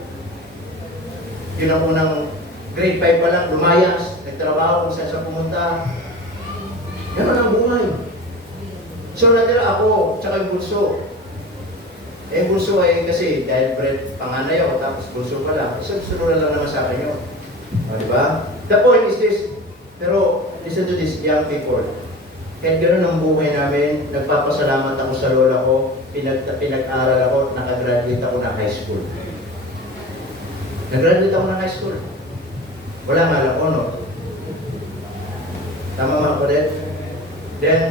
yun ang unang grade 5 pa lang, lumayas, nagtrabaho kung saan siya pumunta. Ganun ang buhay. So, natira ako, tsaka yung bunso. Eh, bunso ay kasi, dahil panganay ako, tapos bunso pa lang. So, sunod lang naman sa akin yun. O, diba? The point is this, pero, listen to this, young people. Kahit gano'n ang buhay namin, nagpapasalamat ako sa lola ko, pinag-aral ako, nakagraduate ako ng high school. Nag-graduate ako ng high school. Wala nga lang honor. Tama mga kapatid? Then,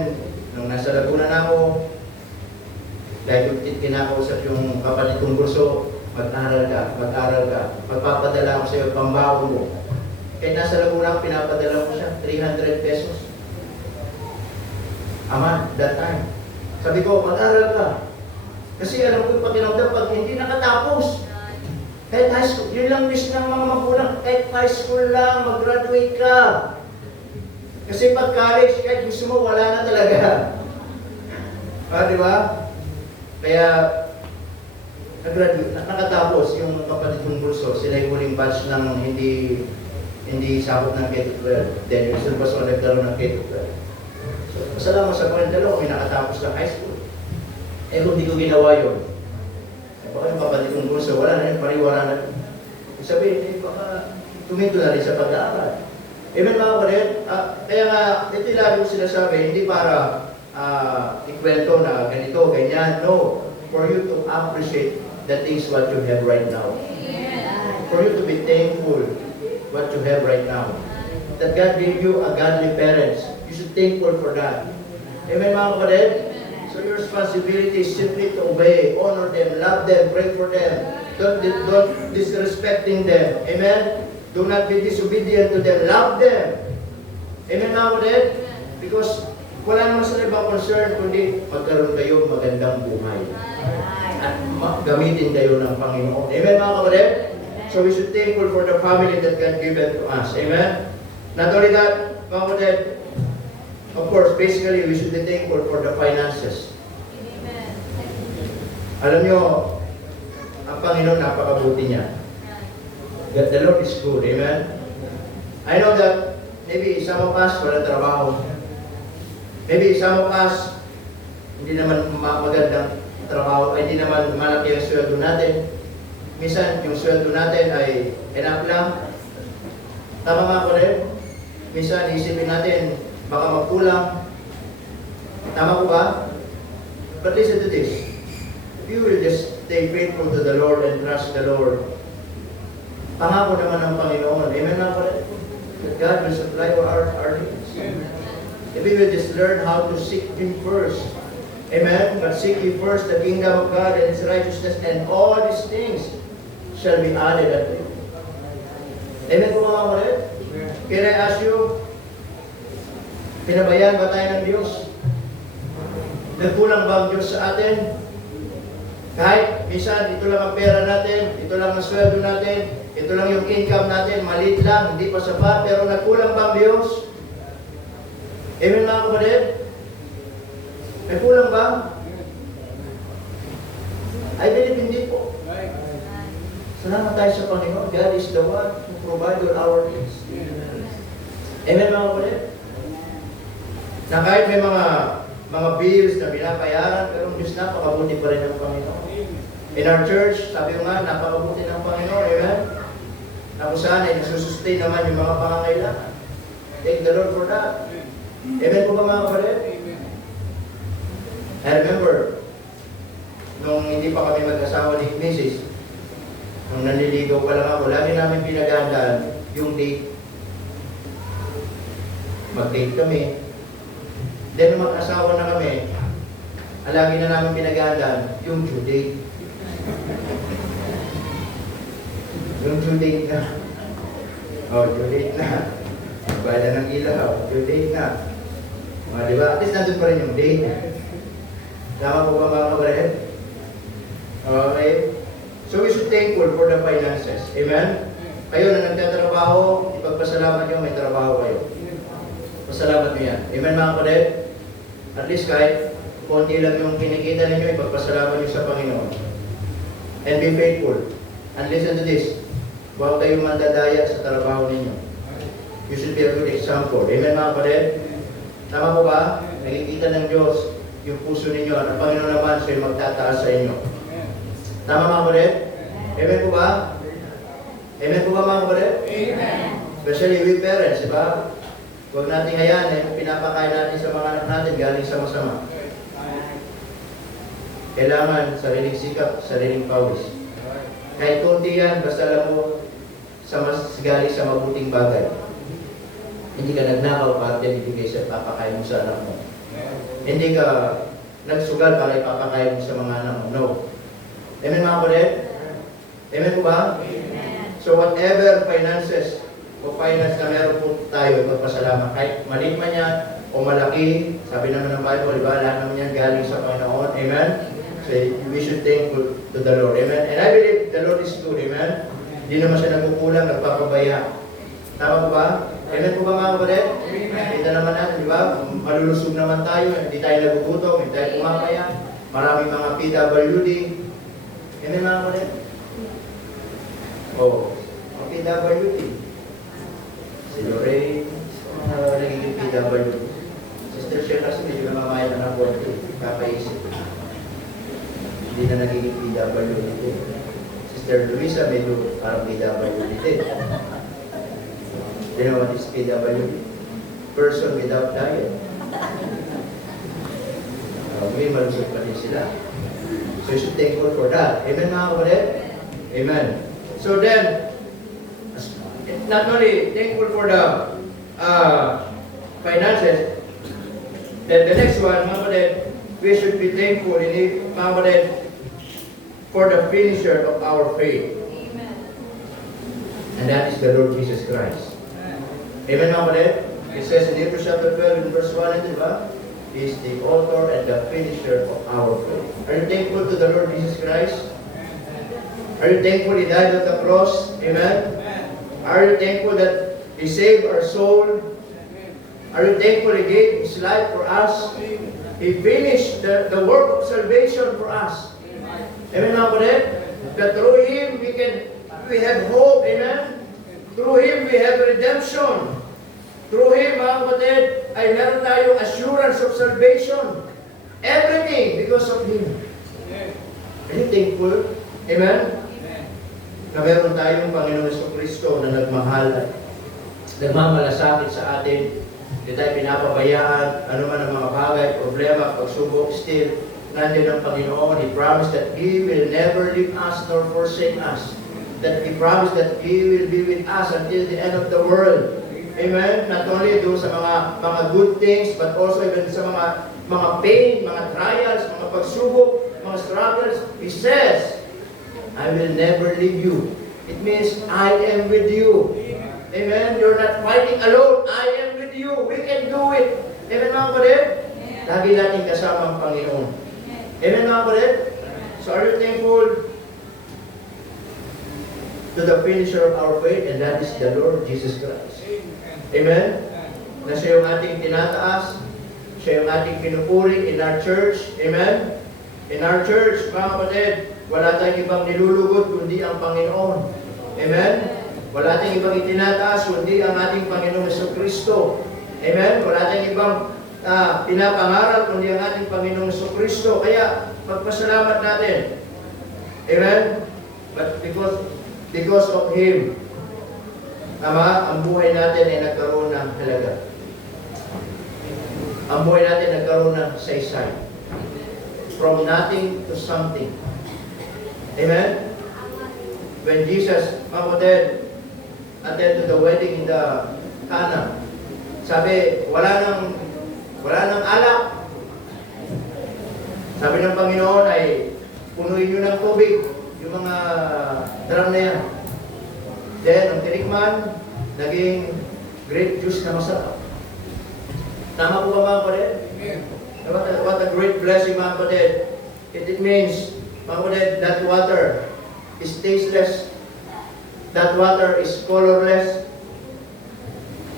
nung nasa Laguna na ako, dahil kinakausap yung kapatid kong burso, mag-aral ka, magpapadala ako sa iyo, pambaon mo. Kaya nasa Laguna, pinapadala ko siya, 300 pesos. Ama, that time. Sabi ko, mag-aral ka. Kasi alam ko yung pakinamdam pag hindi nakatapos. Kahit high school, yun lang wish ng mga magulang, kahit high school lang, mag-graduate ka. Kasi pag college, kahit gusto mo, wala na talaga. Di ba? Kaya, nag-graduate, nakatapos yung kapatid kong bulso, sila yung huling batch ng hindi sabot ng K-12. Then yung Silvas o nagkaroon ng K-12. So, pasalamat sa Panginoon, dalawa kami nakatapos ng high school. Eh kung di ko ginawa yun, eh baka yung kapatid kong bunso, wala na yun, pariwara na. Sabihin, eh baka tuminto na rin sa pag-aaral. Amen mga kapatid? Kaya nga, ito yung lagi ko sinasabi, hindi para ikwento na ganito, ganyan. No, for you to appreciate the things what you have right now. For you to be thankful what you have right now. That God gave you a godly parents. You should thankful for that. Amen mga kapatid? So your responsibility is simply to obey, honor them, love them, pray for them. Don't disrespecting them. Amen? Do not be disobedient to them. Love them. Amen mga kapatid? Because wala naman sila ibang concern kundi magkaroon kayo magandang buhay. At gamitin kayo ng Panginoon. Amen mga kapatid? So we should thankful for the family that God given to us. Amen? Not only that, mga kapatid, of course, basically, we should be thankful for the finances. Alam nyo, ang Panginoon napakabuti niya. The Lord is good. Amen? I know that maybe some of us walang trabaho. Maybe some of us hindi naman magandang trabaho, ay hindi naman malaki ang sweldo natin. Minsan, yung sweldo natin ay enough lang. Tama nga ko rin. Minsan, isipin natin, baka magkulang. Tama ko ba? But listen to this. If you will just stay faithful to the Lord and trust the Lord, pangako naman ng Panginoon. Amen na po rin. That God will supply our needs. If we will just learn how to seek Him first. Amen? But seek ye first the kingdom of God and His righteousness, and all these things shall be added unto you. Amen po mga kapatid? Can I ask you, pinabayaan ba tayo ng Diyos? Nagkulang ba ang Diyos sa atin? Kahit minsan, ito lang ang pera natin, ito lang ang sweldo natin, ito lang yung income natin, maliit lang, hindi pa sapat, pero nagkulang ba ang Diyos? Amen mga kapatid? Nagkulang ba? I believe hindi po. Salamat tayo sa Panginoon. God is the one who provides all our needs. Amen mga kapatid? Na kahit may mga bills na binabayaran, pero ang Diyos napakabuti pa rin ng Panginoon. In our church, sabi ko nga, napakabuti ng Panginoon. Amen? Na kung saan ay nasusustain naman yung mga pangangailangan. Thank the Lord for that. Amen po ba mga kapatid? I remember, nung hindi pa kami mag-asawa ni Mrs., nung nanliligaw pa lang ako, lagi namin pinaghandaan yung date. Mag-date kami. Then, nung mag-asawa na kami, lagi na namin pinaghandaan yung due date. Yung due date na. Oh, due date na. Bayad ng ilaw, due date na. Diba? At least nandun pa rin yung date. Tama po ba mga kapatid? Okay? So we should thankful for the finances. Amen? Kayo na nagtatrabaho, ipagpasalamat nyo, may trabaho kayo. Pasalamat nyo yan. Amen mga kapatid? At least kahit konti lang yung kinikita ninyo, ipagpasalamat nyo sa Panginoon. And be faithful. And listen to this. Huwag kayong mandadaya sa trabaho ninyo. You should be a good example. Amen mga kapatid? Tama po ba? Nakikita ng Diyos yung puso ninyo at ang Panginoon naman siya'y magtataas sa inyo. Tama mga kapatid? Amen po ba? Amen po ba mga kapatid? Amen. Especially with parents, diba? Huwag natin hayaan eh, pinapakain natin sa mga anak natin galing sa masama. Kailangan sariling sikap, sariling pawis. Kahit kunti yan, basta alam mo sa mas galing sa mabuting bagay. Hindi ka nagnakaw para ibigay sa papakain mo sa anak mo. Hindi ka nagsugal para ipapakain mo sa mga anak mo. No. Amen mga kapatid? Amen po ba? Amen. So whatever finances o finance na meron po tayo, magpasalamat. Kahit maliit man yan o malaki, sabi naman ng Bible, diba? Lahat naman yan galing sa Panginoon. Amen? So we should thankful to the Lord. Amen? And I believe the Lord is good. Amen? Hindi naman siya nagkukulang, nagpapabaya. Tama po ba? Amen po ba mga kapatid? Kita naman natin, di ba? Malulusog naman tayo, hindi tayo nagugutom, hindi tayo pumapaya. Maraming mga PWD. Amen mga kapatid? Oh, mga PWD. Si Lorraine, nagiging PWD. Sister Shell kasi medyo namamayad na ng konti, kapaisip. Luisa, medyo parang PWD din. You know what is PWD? Person without diet. May malusog pa din sila. So you should thankful for that. Amen mga kapatid? Amen. So then, not only thankful for the finances, then the next one, mga kapatid, we should be thankful mga kapatid, for the finisher of our faith. Amen. And that is the Lord Jesus Christ. Amen mga kapatid? It says in Hebrews chapter 12 in verse 1, di ba? He is the author and the finisher of our faith. Are you thankful to the Lord Jesus Christ? Are you thankful He died on the cross? Amen? Are you thankful that He saved our soul? Are you thankful He gave His life for us? He finished the work of salvation for us. Amen mga kapatid? That through Him we have hope. Amen? Through Him we have redemption. Through Him, mga kapatid, ay meron tayong assurance of salvation. Everything because of Him. Are you thankful? Amen? Na meron tayong Panginoon Jesucristo na nagmahal at nagmamalasakit sa atin. Hindi tayo pinapabayaan, ano man ang mga bagay, problema, pagsubok, still, nandiyan ang Panginoon. He promised that He will never leave us nor forsake us. That He promised that He will be with us until the end of the world. Amen? Not only doon sa mga good things, but also even sa mga pain, mga trials, mga pagsubok, mga struggles. He says, I will never leave you. It means, I am with you. Amen? You're not fighting alone. I am with you. We can do it. Amen mga kapatid? Lagi natin kasama ang Panginoon. Amen mga kapatid? So are you thankful to the finisher of our faith, and that is the Lord Jesus Christ? Amen? Na siya yung ating tinataas, siya yung ating pinupuri in our church. Amen? In our church, mga kapatid, wala tayong ibang nilulugod kundi ang Panginoon. Amen? Wala tayong ibang itinataas kundi ang ating Panginoong Jesucristo. Amen? Wala tayong ibang pinapangaral kundi ang ating Panginoong Jesucristo. Kaya, magpasalamat natin. Amen? But because of Him, ang buhay natin ay nagkaroon ng halaga. Ang buhay natin nagkaroon ng saysay. From nothing to something. Amen? When Jesus, attended to the wedding in the Cana, sabi, wala nang alak. Sabi ng Panginoon ay, punuin nyo ng tubig yung mga drum na yan. Then, ang tinikman, naging grape juice na masarap. Tama po ba mga kapatid? What a great blessing mga kapatid. It means, mga kapatid, that water is tasteless. That water is colorless.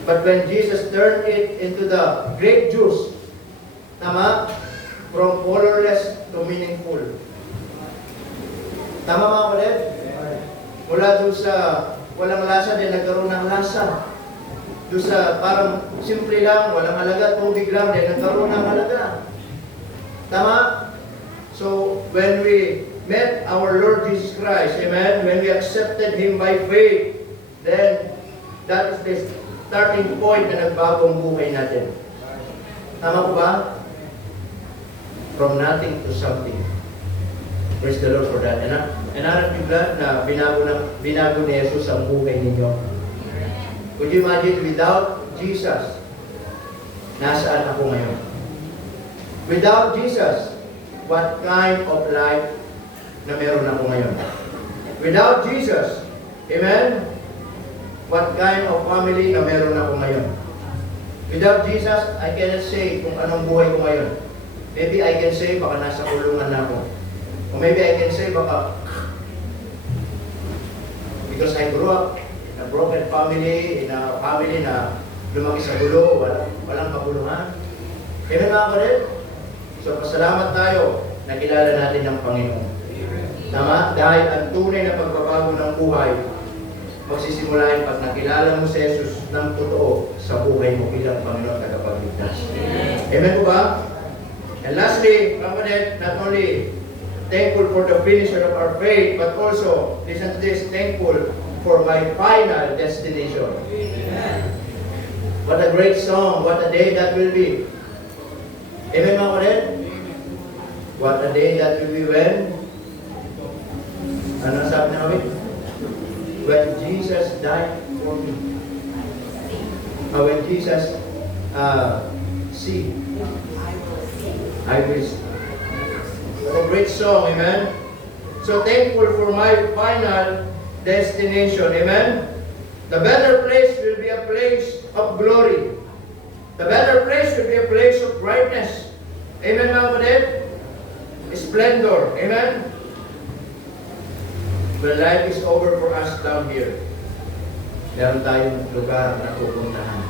But when Jesus turned it into the grape juice, tama? From colorless to meaningful. Tama mga kapatid? Mula doon sa walang lasa din nagkaroon ng lasa. Doon sa parang simple lang, walang halaga, tubig lang din nagkaroon ng halaga. Tama? So, when we met our Lord Jesus Christ, amen, when we accepted Him by faith, then that is the starting point na nagbago ang buhay natin. Tama po ba? From nothing to something. Praise the Lord for that. And aren't you glad na binago ni Jesus ang buhay ninyo? Could you imagine, without Jesus, nasaan ako ngayon? Without Jesus, what kind of life na meron ako ngayon? Without Jesus, amen? What kind of family na meron ako ngayon? Without Jesus, I cannot say kung anong buhay ko ngayon. Maybe I can say baka nasa kulungan na ako. Or maybe I can say baka because I grew up in a broken family, in a family na lumaki sa gulo, walang kabuluhan. Amen mga kapatid? So pasalamat tayo na kilala natin ng Panginoon. Tama? Dahil ang tunay na pagbabago ng buhay, magsisimulahin pag nakilala mo si Jesus ng totoo sa buhay mo bilang Panginoon at tagapagligtas. Amen po ba? And lastly, kapatid, not only thankful for the finisher of our faith, but also, listen to this, thankful for my final destination. What a great song, what a day that will be. Amen mga kapatid? What a day that will be when? Ano sabi namin? When Jesus died for me. When Jesus see, I will see. What a great song, amen? So thankful for my final destination, amen? The better place will be a place of glory. The better place will be a place of brightness. Amen, mga kapatid? Splendor, amen? When life is over for us down here, meron tayong lugar na pupuntahan.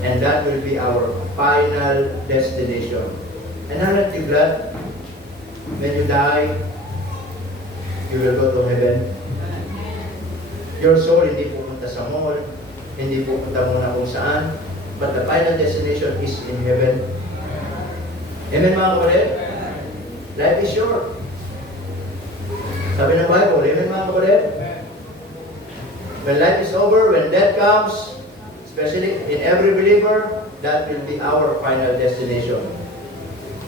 And that will be our final destination. And aren't you glad? When you die, you will go to heaven. Your soul hindi pupunta sa mall, hindi pupunta muna kung saan, but the final destination is in heaven. Amen mga kapatid? Life is short. Sabi ng Bible, amen mga kapatid? When life is over, when death comes, especially in every believer, that will be our final destination.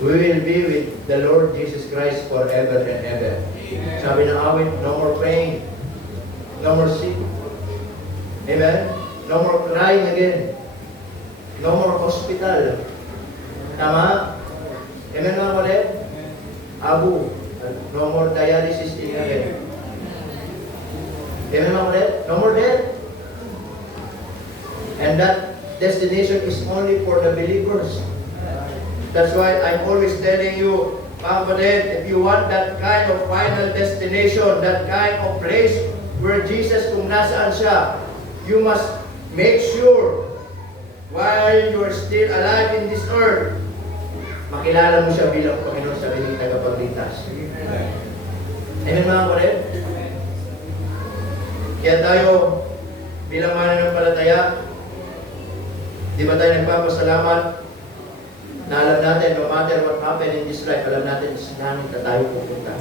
We will be with the Lord Jesus Christ forever and ever. Sabi ng awit, no more pain, no more sick. Amen? No more crying again. No more hospital. Tama? Amen mga kapatid? Abu, no more dialysis in heaven. Amen mga kapatid? No more death. And that destination is only for the believers. That's why I'm always telling you, mga kapatid, if you want that kind of final destination, that kind of place where Jesus, kung nasaan siya, you must make sure while you are still alive in this earth, makilala mo siya bilang Panginoon sa bilang tagapagligtas. Amen mga kapatid? Kaya tayo, bilang mananampalataya, di ba tayo nagpapasalamat na alam natin, no matter what happened in this life, alam natin sa langit na tayo pupunta.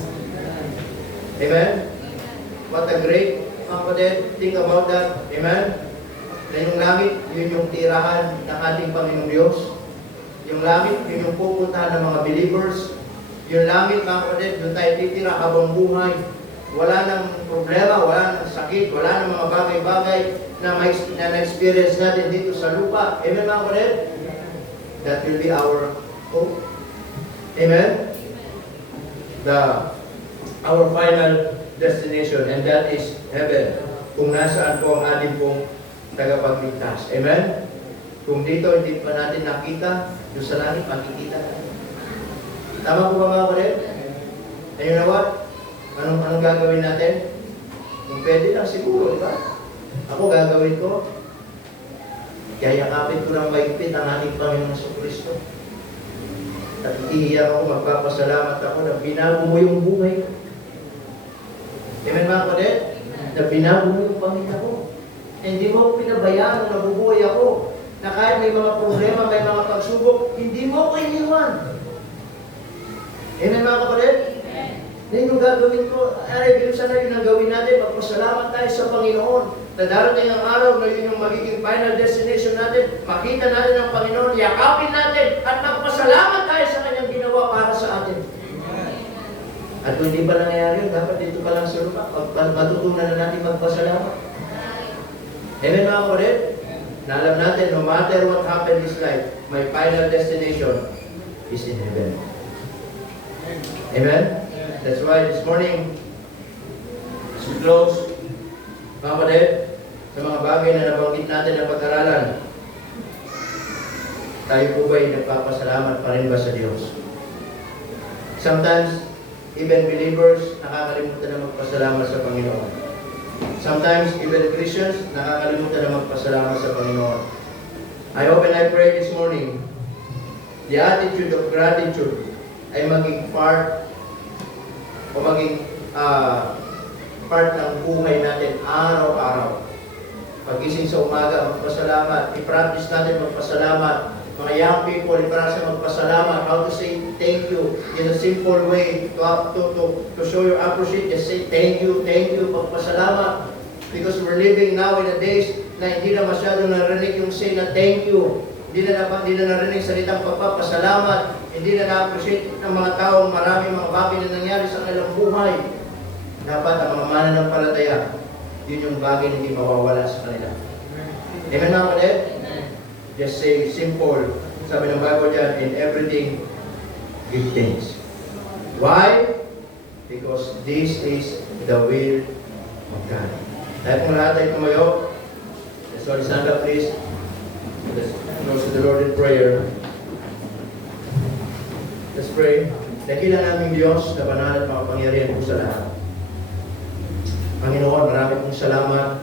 Amen? What a great, mga kapatid, think about that. Amen? Na yung langit, yun yung tirahan ng ating Panginoong Diyos. Yung langit, yun yung pupuntahan ng mga believers. Yung langit, mga kapatid, doon tayo titira habang buhay. Wala nang problema, wala nang sakit, wala nang mga bagay-bagay na na-experience natin dito sa lupa. Amen, mga kapatid? That will be our hope. Amen? Our final destination, and that is heaven. Kung nasaan po ang ating pong tagapagligtas. Amen? Kung dito hindi pa natin nakita, doon sa langit, makikita natin. Tama po ba mga kapatid? And you know what? Anong gagawin natin? Kung pwede lang siguro, di ba? Ako gagawin ko. Yayakapin ko ng maigpit ang ating Panginoong Jesucristo. At iiyak ako, magpapasalamat ako na binago mo yung buhay ko. Amen mga kapatid? Na binago mo yung pamilya ko. Hindi mo ako pinabayaan nung nabubuhay ako. Na kahit may mga problema, may mga pagsubok, hindi mo ako iniwan. Amen mga kapatid? Na yung gagawin ko, bilusan na yun ang gawin natin, magpasalamat tayo sa Panginoon. Na darating ang araw na yun yung magiging final destination natin, makita natin ang Panginoon, yakapin natin, at magpasalamat tayo sa kanyang ginawa para sa atin. At kung hindi pa nangyayari yun, dapat dito pa lang sa lupa, matutunan na natin magpasalamat. Amen mga kapatid? Na alam natin, no matter what happened in this life, my final destination is in heaven. Amen? That's why this morning, as we close, mga kapatid, sa mga bagay na nabanggit natin na pag-aralan, tayo po ba'y nagpapasalamat pa rin ba sa Diyos? Sometimes, even believers, nakakalimutan na magpasalamat sa Panginoon. Sometimes, even Christians, nakakalimutan na magpasalamat sa Panginoon. I hope and I pray this morning, the attitude of gratitude ay maging part o maging part ng buhay natin araw-araw. Pagising sa umaga, magpasalamat. I-practice natin magpasalamat. mga young people, para sa magpasalamat, how to say thank you in a simple way, to show your appreciation, just say thank you, pagpasalamat. Because we're living now in a days na hindi na masyado narinig yung say na thank you. Hindi na narinig salitang pagpapasalamat. Hindi na na-appreciate ng mga taong maraming mga bagay na nangyari sa kanilang buhay. Dapat ang mga mananampalataya, yun yung bagay na hindi mawawala sa kanila. Amen mga kapatid? Just say simple. Sabi ng Bible dyan, in everything, give thanks. Why? Because this is the will of God. Dahil kung lahat ay tumayo, let's all stand up please. Let's close to the Lord in prayer. Let's pray. Dakila naming Diyos na banal at makapangyarihan po sa lahat. Panginoon, marami pong salamat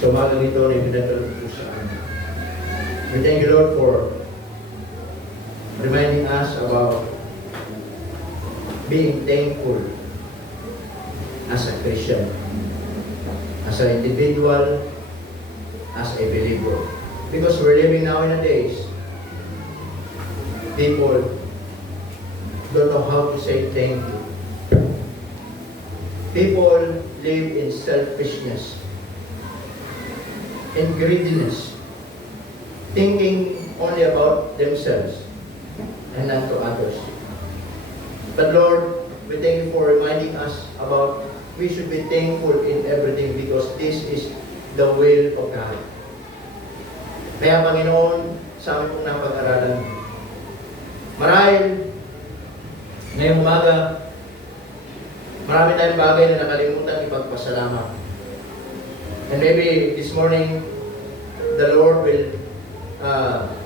sa umagang ito na ibinadala po sa amin. We thank you, Lord, for reminding us about being thankful as a Christian, as an individual, as a believer. Because we're living now in a days, people don't know how to say thank you. People live in selfishness, in greediness, thinking only about themselves and not to others. But Lord, we thank you for reminding us about we should be thankful in everything because this is the will of God. Kaya Panginoon, sa amin pong napag-aralan, marahil ngayong umaga, marami tayong bagay na nakalimutan ipagpasalamat. And maybe this morning, the Lord will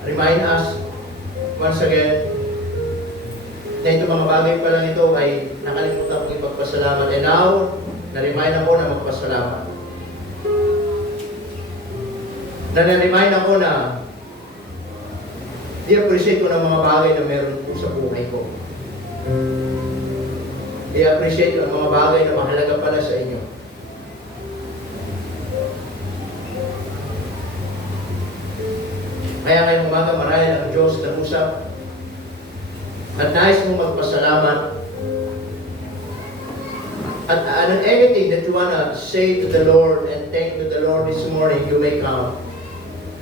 remind us once again na ito mga bagay pa lang ito ay nakalimutan kong ipagpasalamat. And now, na-remind ako na magpasalamat. Na-remind ako na i-appreciate ko ng mga bagay na meron po sa buhay ko. I-appreciate ko ang mga bagay na mahalaga pala sa inyo. Kaya ngayong umaga marahil ang Diyos nag-usap at nais mong magpasalamat. At anything that you wanna say to the Lord and thank to the Lord this morning, you may come.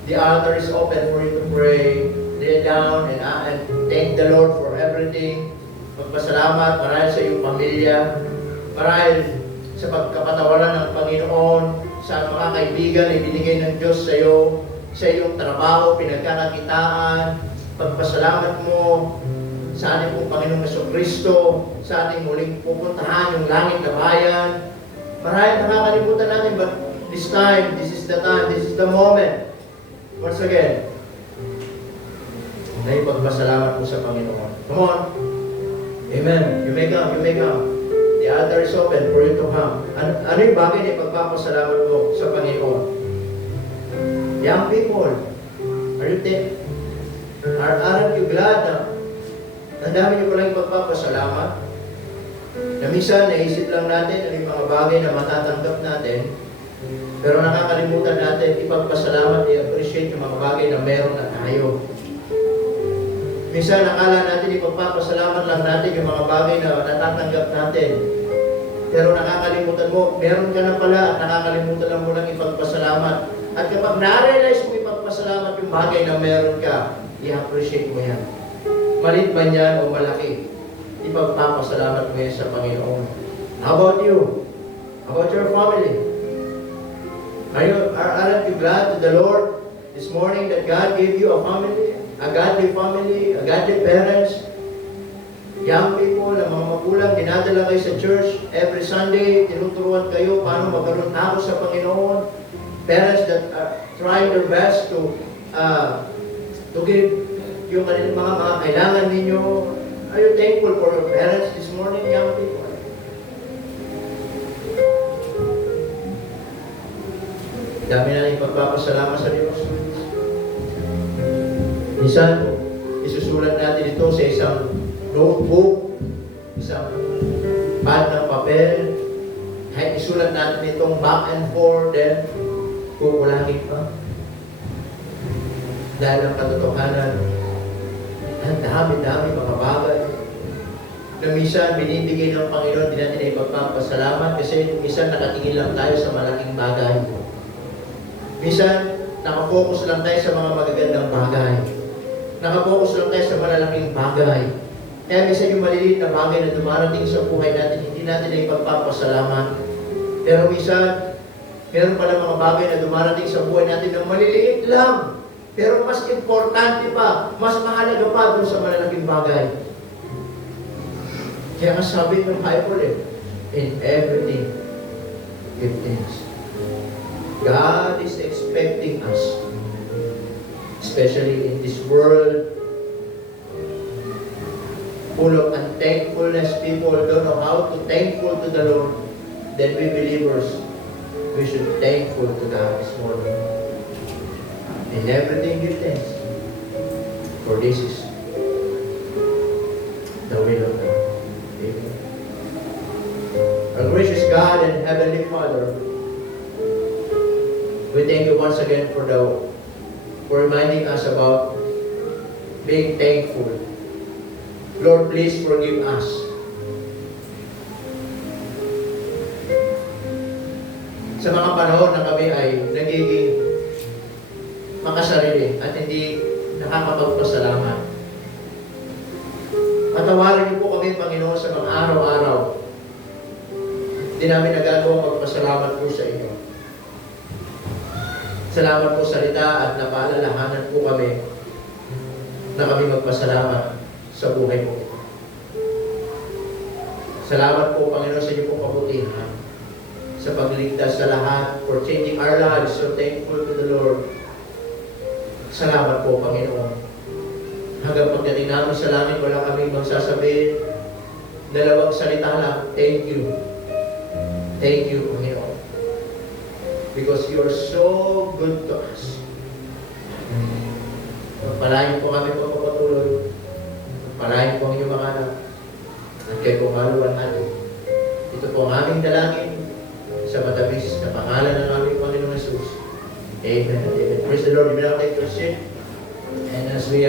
The altar is open for you to pray, lay down and thank the Lord for everything. Magpasalamat marahil sa iyong pamilya, marahil sa pagkapatawaran ng Panginoon, sa mga kaibigan na ibinigay ng Diyos sa iyo, sa iyong trabaho, pinagkakakitaan, pagpasalamat mo sa ating pong Panginoong Jesucristo, sa ating muling pupuntahan yung langit na bayan. Marahil nakakalimutan natin, but this time, this is the time, this is the moment. Once again, na ipagpasalamat mo sa Panginoon. Come on. Amen. You may come, you may come. The altar is open for you to come. Ano yung bagay na ipagpapasalamat mo sa Panginoon? Young people, aren't you glad na ang dami niyo palang ipagpapasalamat? Na minsan, naisip lang natin ano yung mga bagay na matatanggap natin, pero nakakalimutan natin ipagpasalamat, i-appreciate yung mga bagay na meron na tayo. Minsan, nakala natin ipagpapasalamat lang natin yung mga bagay na natatanggap natin. Pero nakakalimutan mo, meron ka na pala at nakakalimutan lang mo lang ipagpasalamat. At kapag na-realize mo ipagpasalamat yung bagay na meron ka, i-appreciate mo yan. Malit ba yan o malaki? Ipagpapasalamat mo yan sa Panginoon. How about you? How about your family? Aren't you glad to the Lord this morning that God gave you a family? A godly family, a godly parents, young people, ang mga magulang, dinadala kayo sa church every Sunday, tinuturuan kayo paano magkaroon tao sa Panginoon. Parents that are trying their best to give yung kanilang mga kailangan ninyo. Are you thankful for your parents this morning, young people? Dami na rin pagpapasalamat sa Diyos. Minsan, isusulat natin ito sa isang notebook, isang pad ng papel. Kahit isulat natin itong back and forth, then kukulangin pa. Dahil ang katotohanan, ang dami-dami mga bagay na minsan binibigay ng Panginoon, di natin ay magpapasalamat kasi minsan nakatingin lang tayo sa malaking bagay. Minsan, nakafocus lang tayo sa mga magagandang bagay. Nakafocus lang tayo sa malalaking bagay. Kaya minsan yung maliliit na bagay na dumarating sa buhay natin, hindi natin ay pagpapasalamat. Pero minsan, meron pala mga bagay na dumarating sa buhay natin na maliliit lang. Pero mas importante pa, mas mahalaga pa doon sa malalaking bagay. Kaya nga sabi ng Bible in everything, give thanks. God is expecting us, especially in this world full of unthankfulness, people don't know how to thankful to the Lord, then we believers, we should thankful to God this morning. In everything give thanks, for this is the will of God. Amen. Our gracious God and Heavenly Father, we thank you once again for reminding us about being thankful. Lord, please forgive us. Sa mga panahon na kami ay nagiging makasarili at hindi nakakapagpasalamat. Patawarin niyo po kami, Panginoon, sa mga araw-araw. Hindi namin nagagawa magpasalamat po sa inyo. Salamat po sa salita at napaalalahanan po kami na kami magpasalamat sa buhay po. Salamat po, Panginoon, sa inyo pong kabutihan, sa pagligtas sa lahat, for changing our lives. So thankful to the Lord. Salamat po, Panginoon. Hanggang pagdating namin sa langit, wala kami magsasabihin. Dalawang salita lang, thank you. Thank you, Panginoon. Because you are so good to us. Pagpalain po kami pagpapatuloy. Pagpalain po ang inyong mga anak. At kayo po maluwan natin. Ito po ang aming dalangin sa matabis na pangalan ng aming Panginoon Jesus. Amen and amen. Praise the Lord. We now take your seat. And as we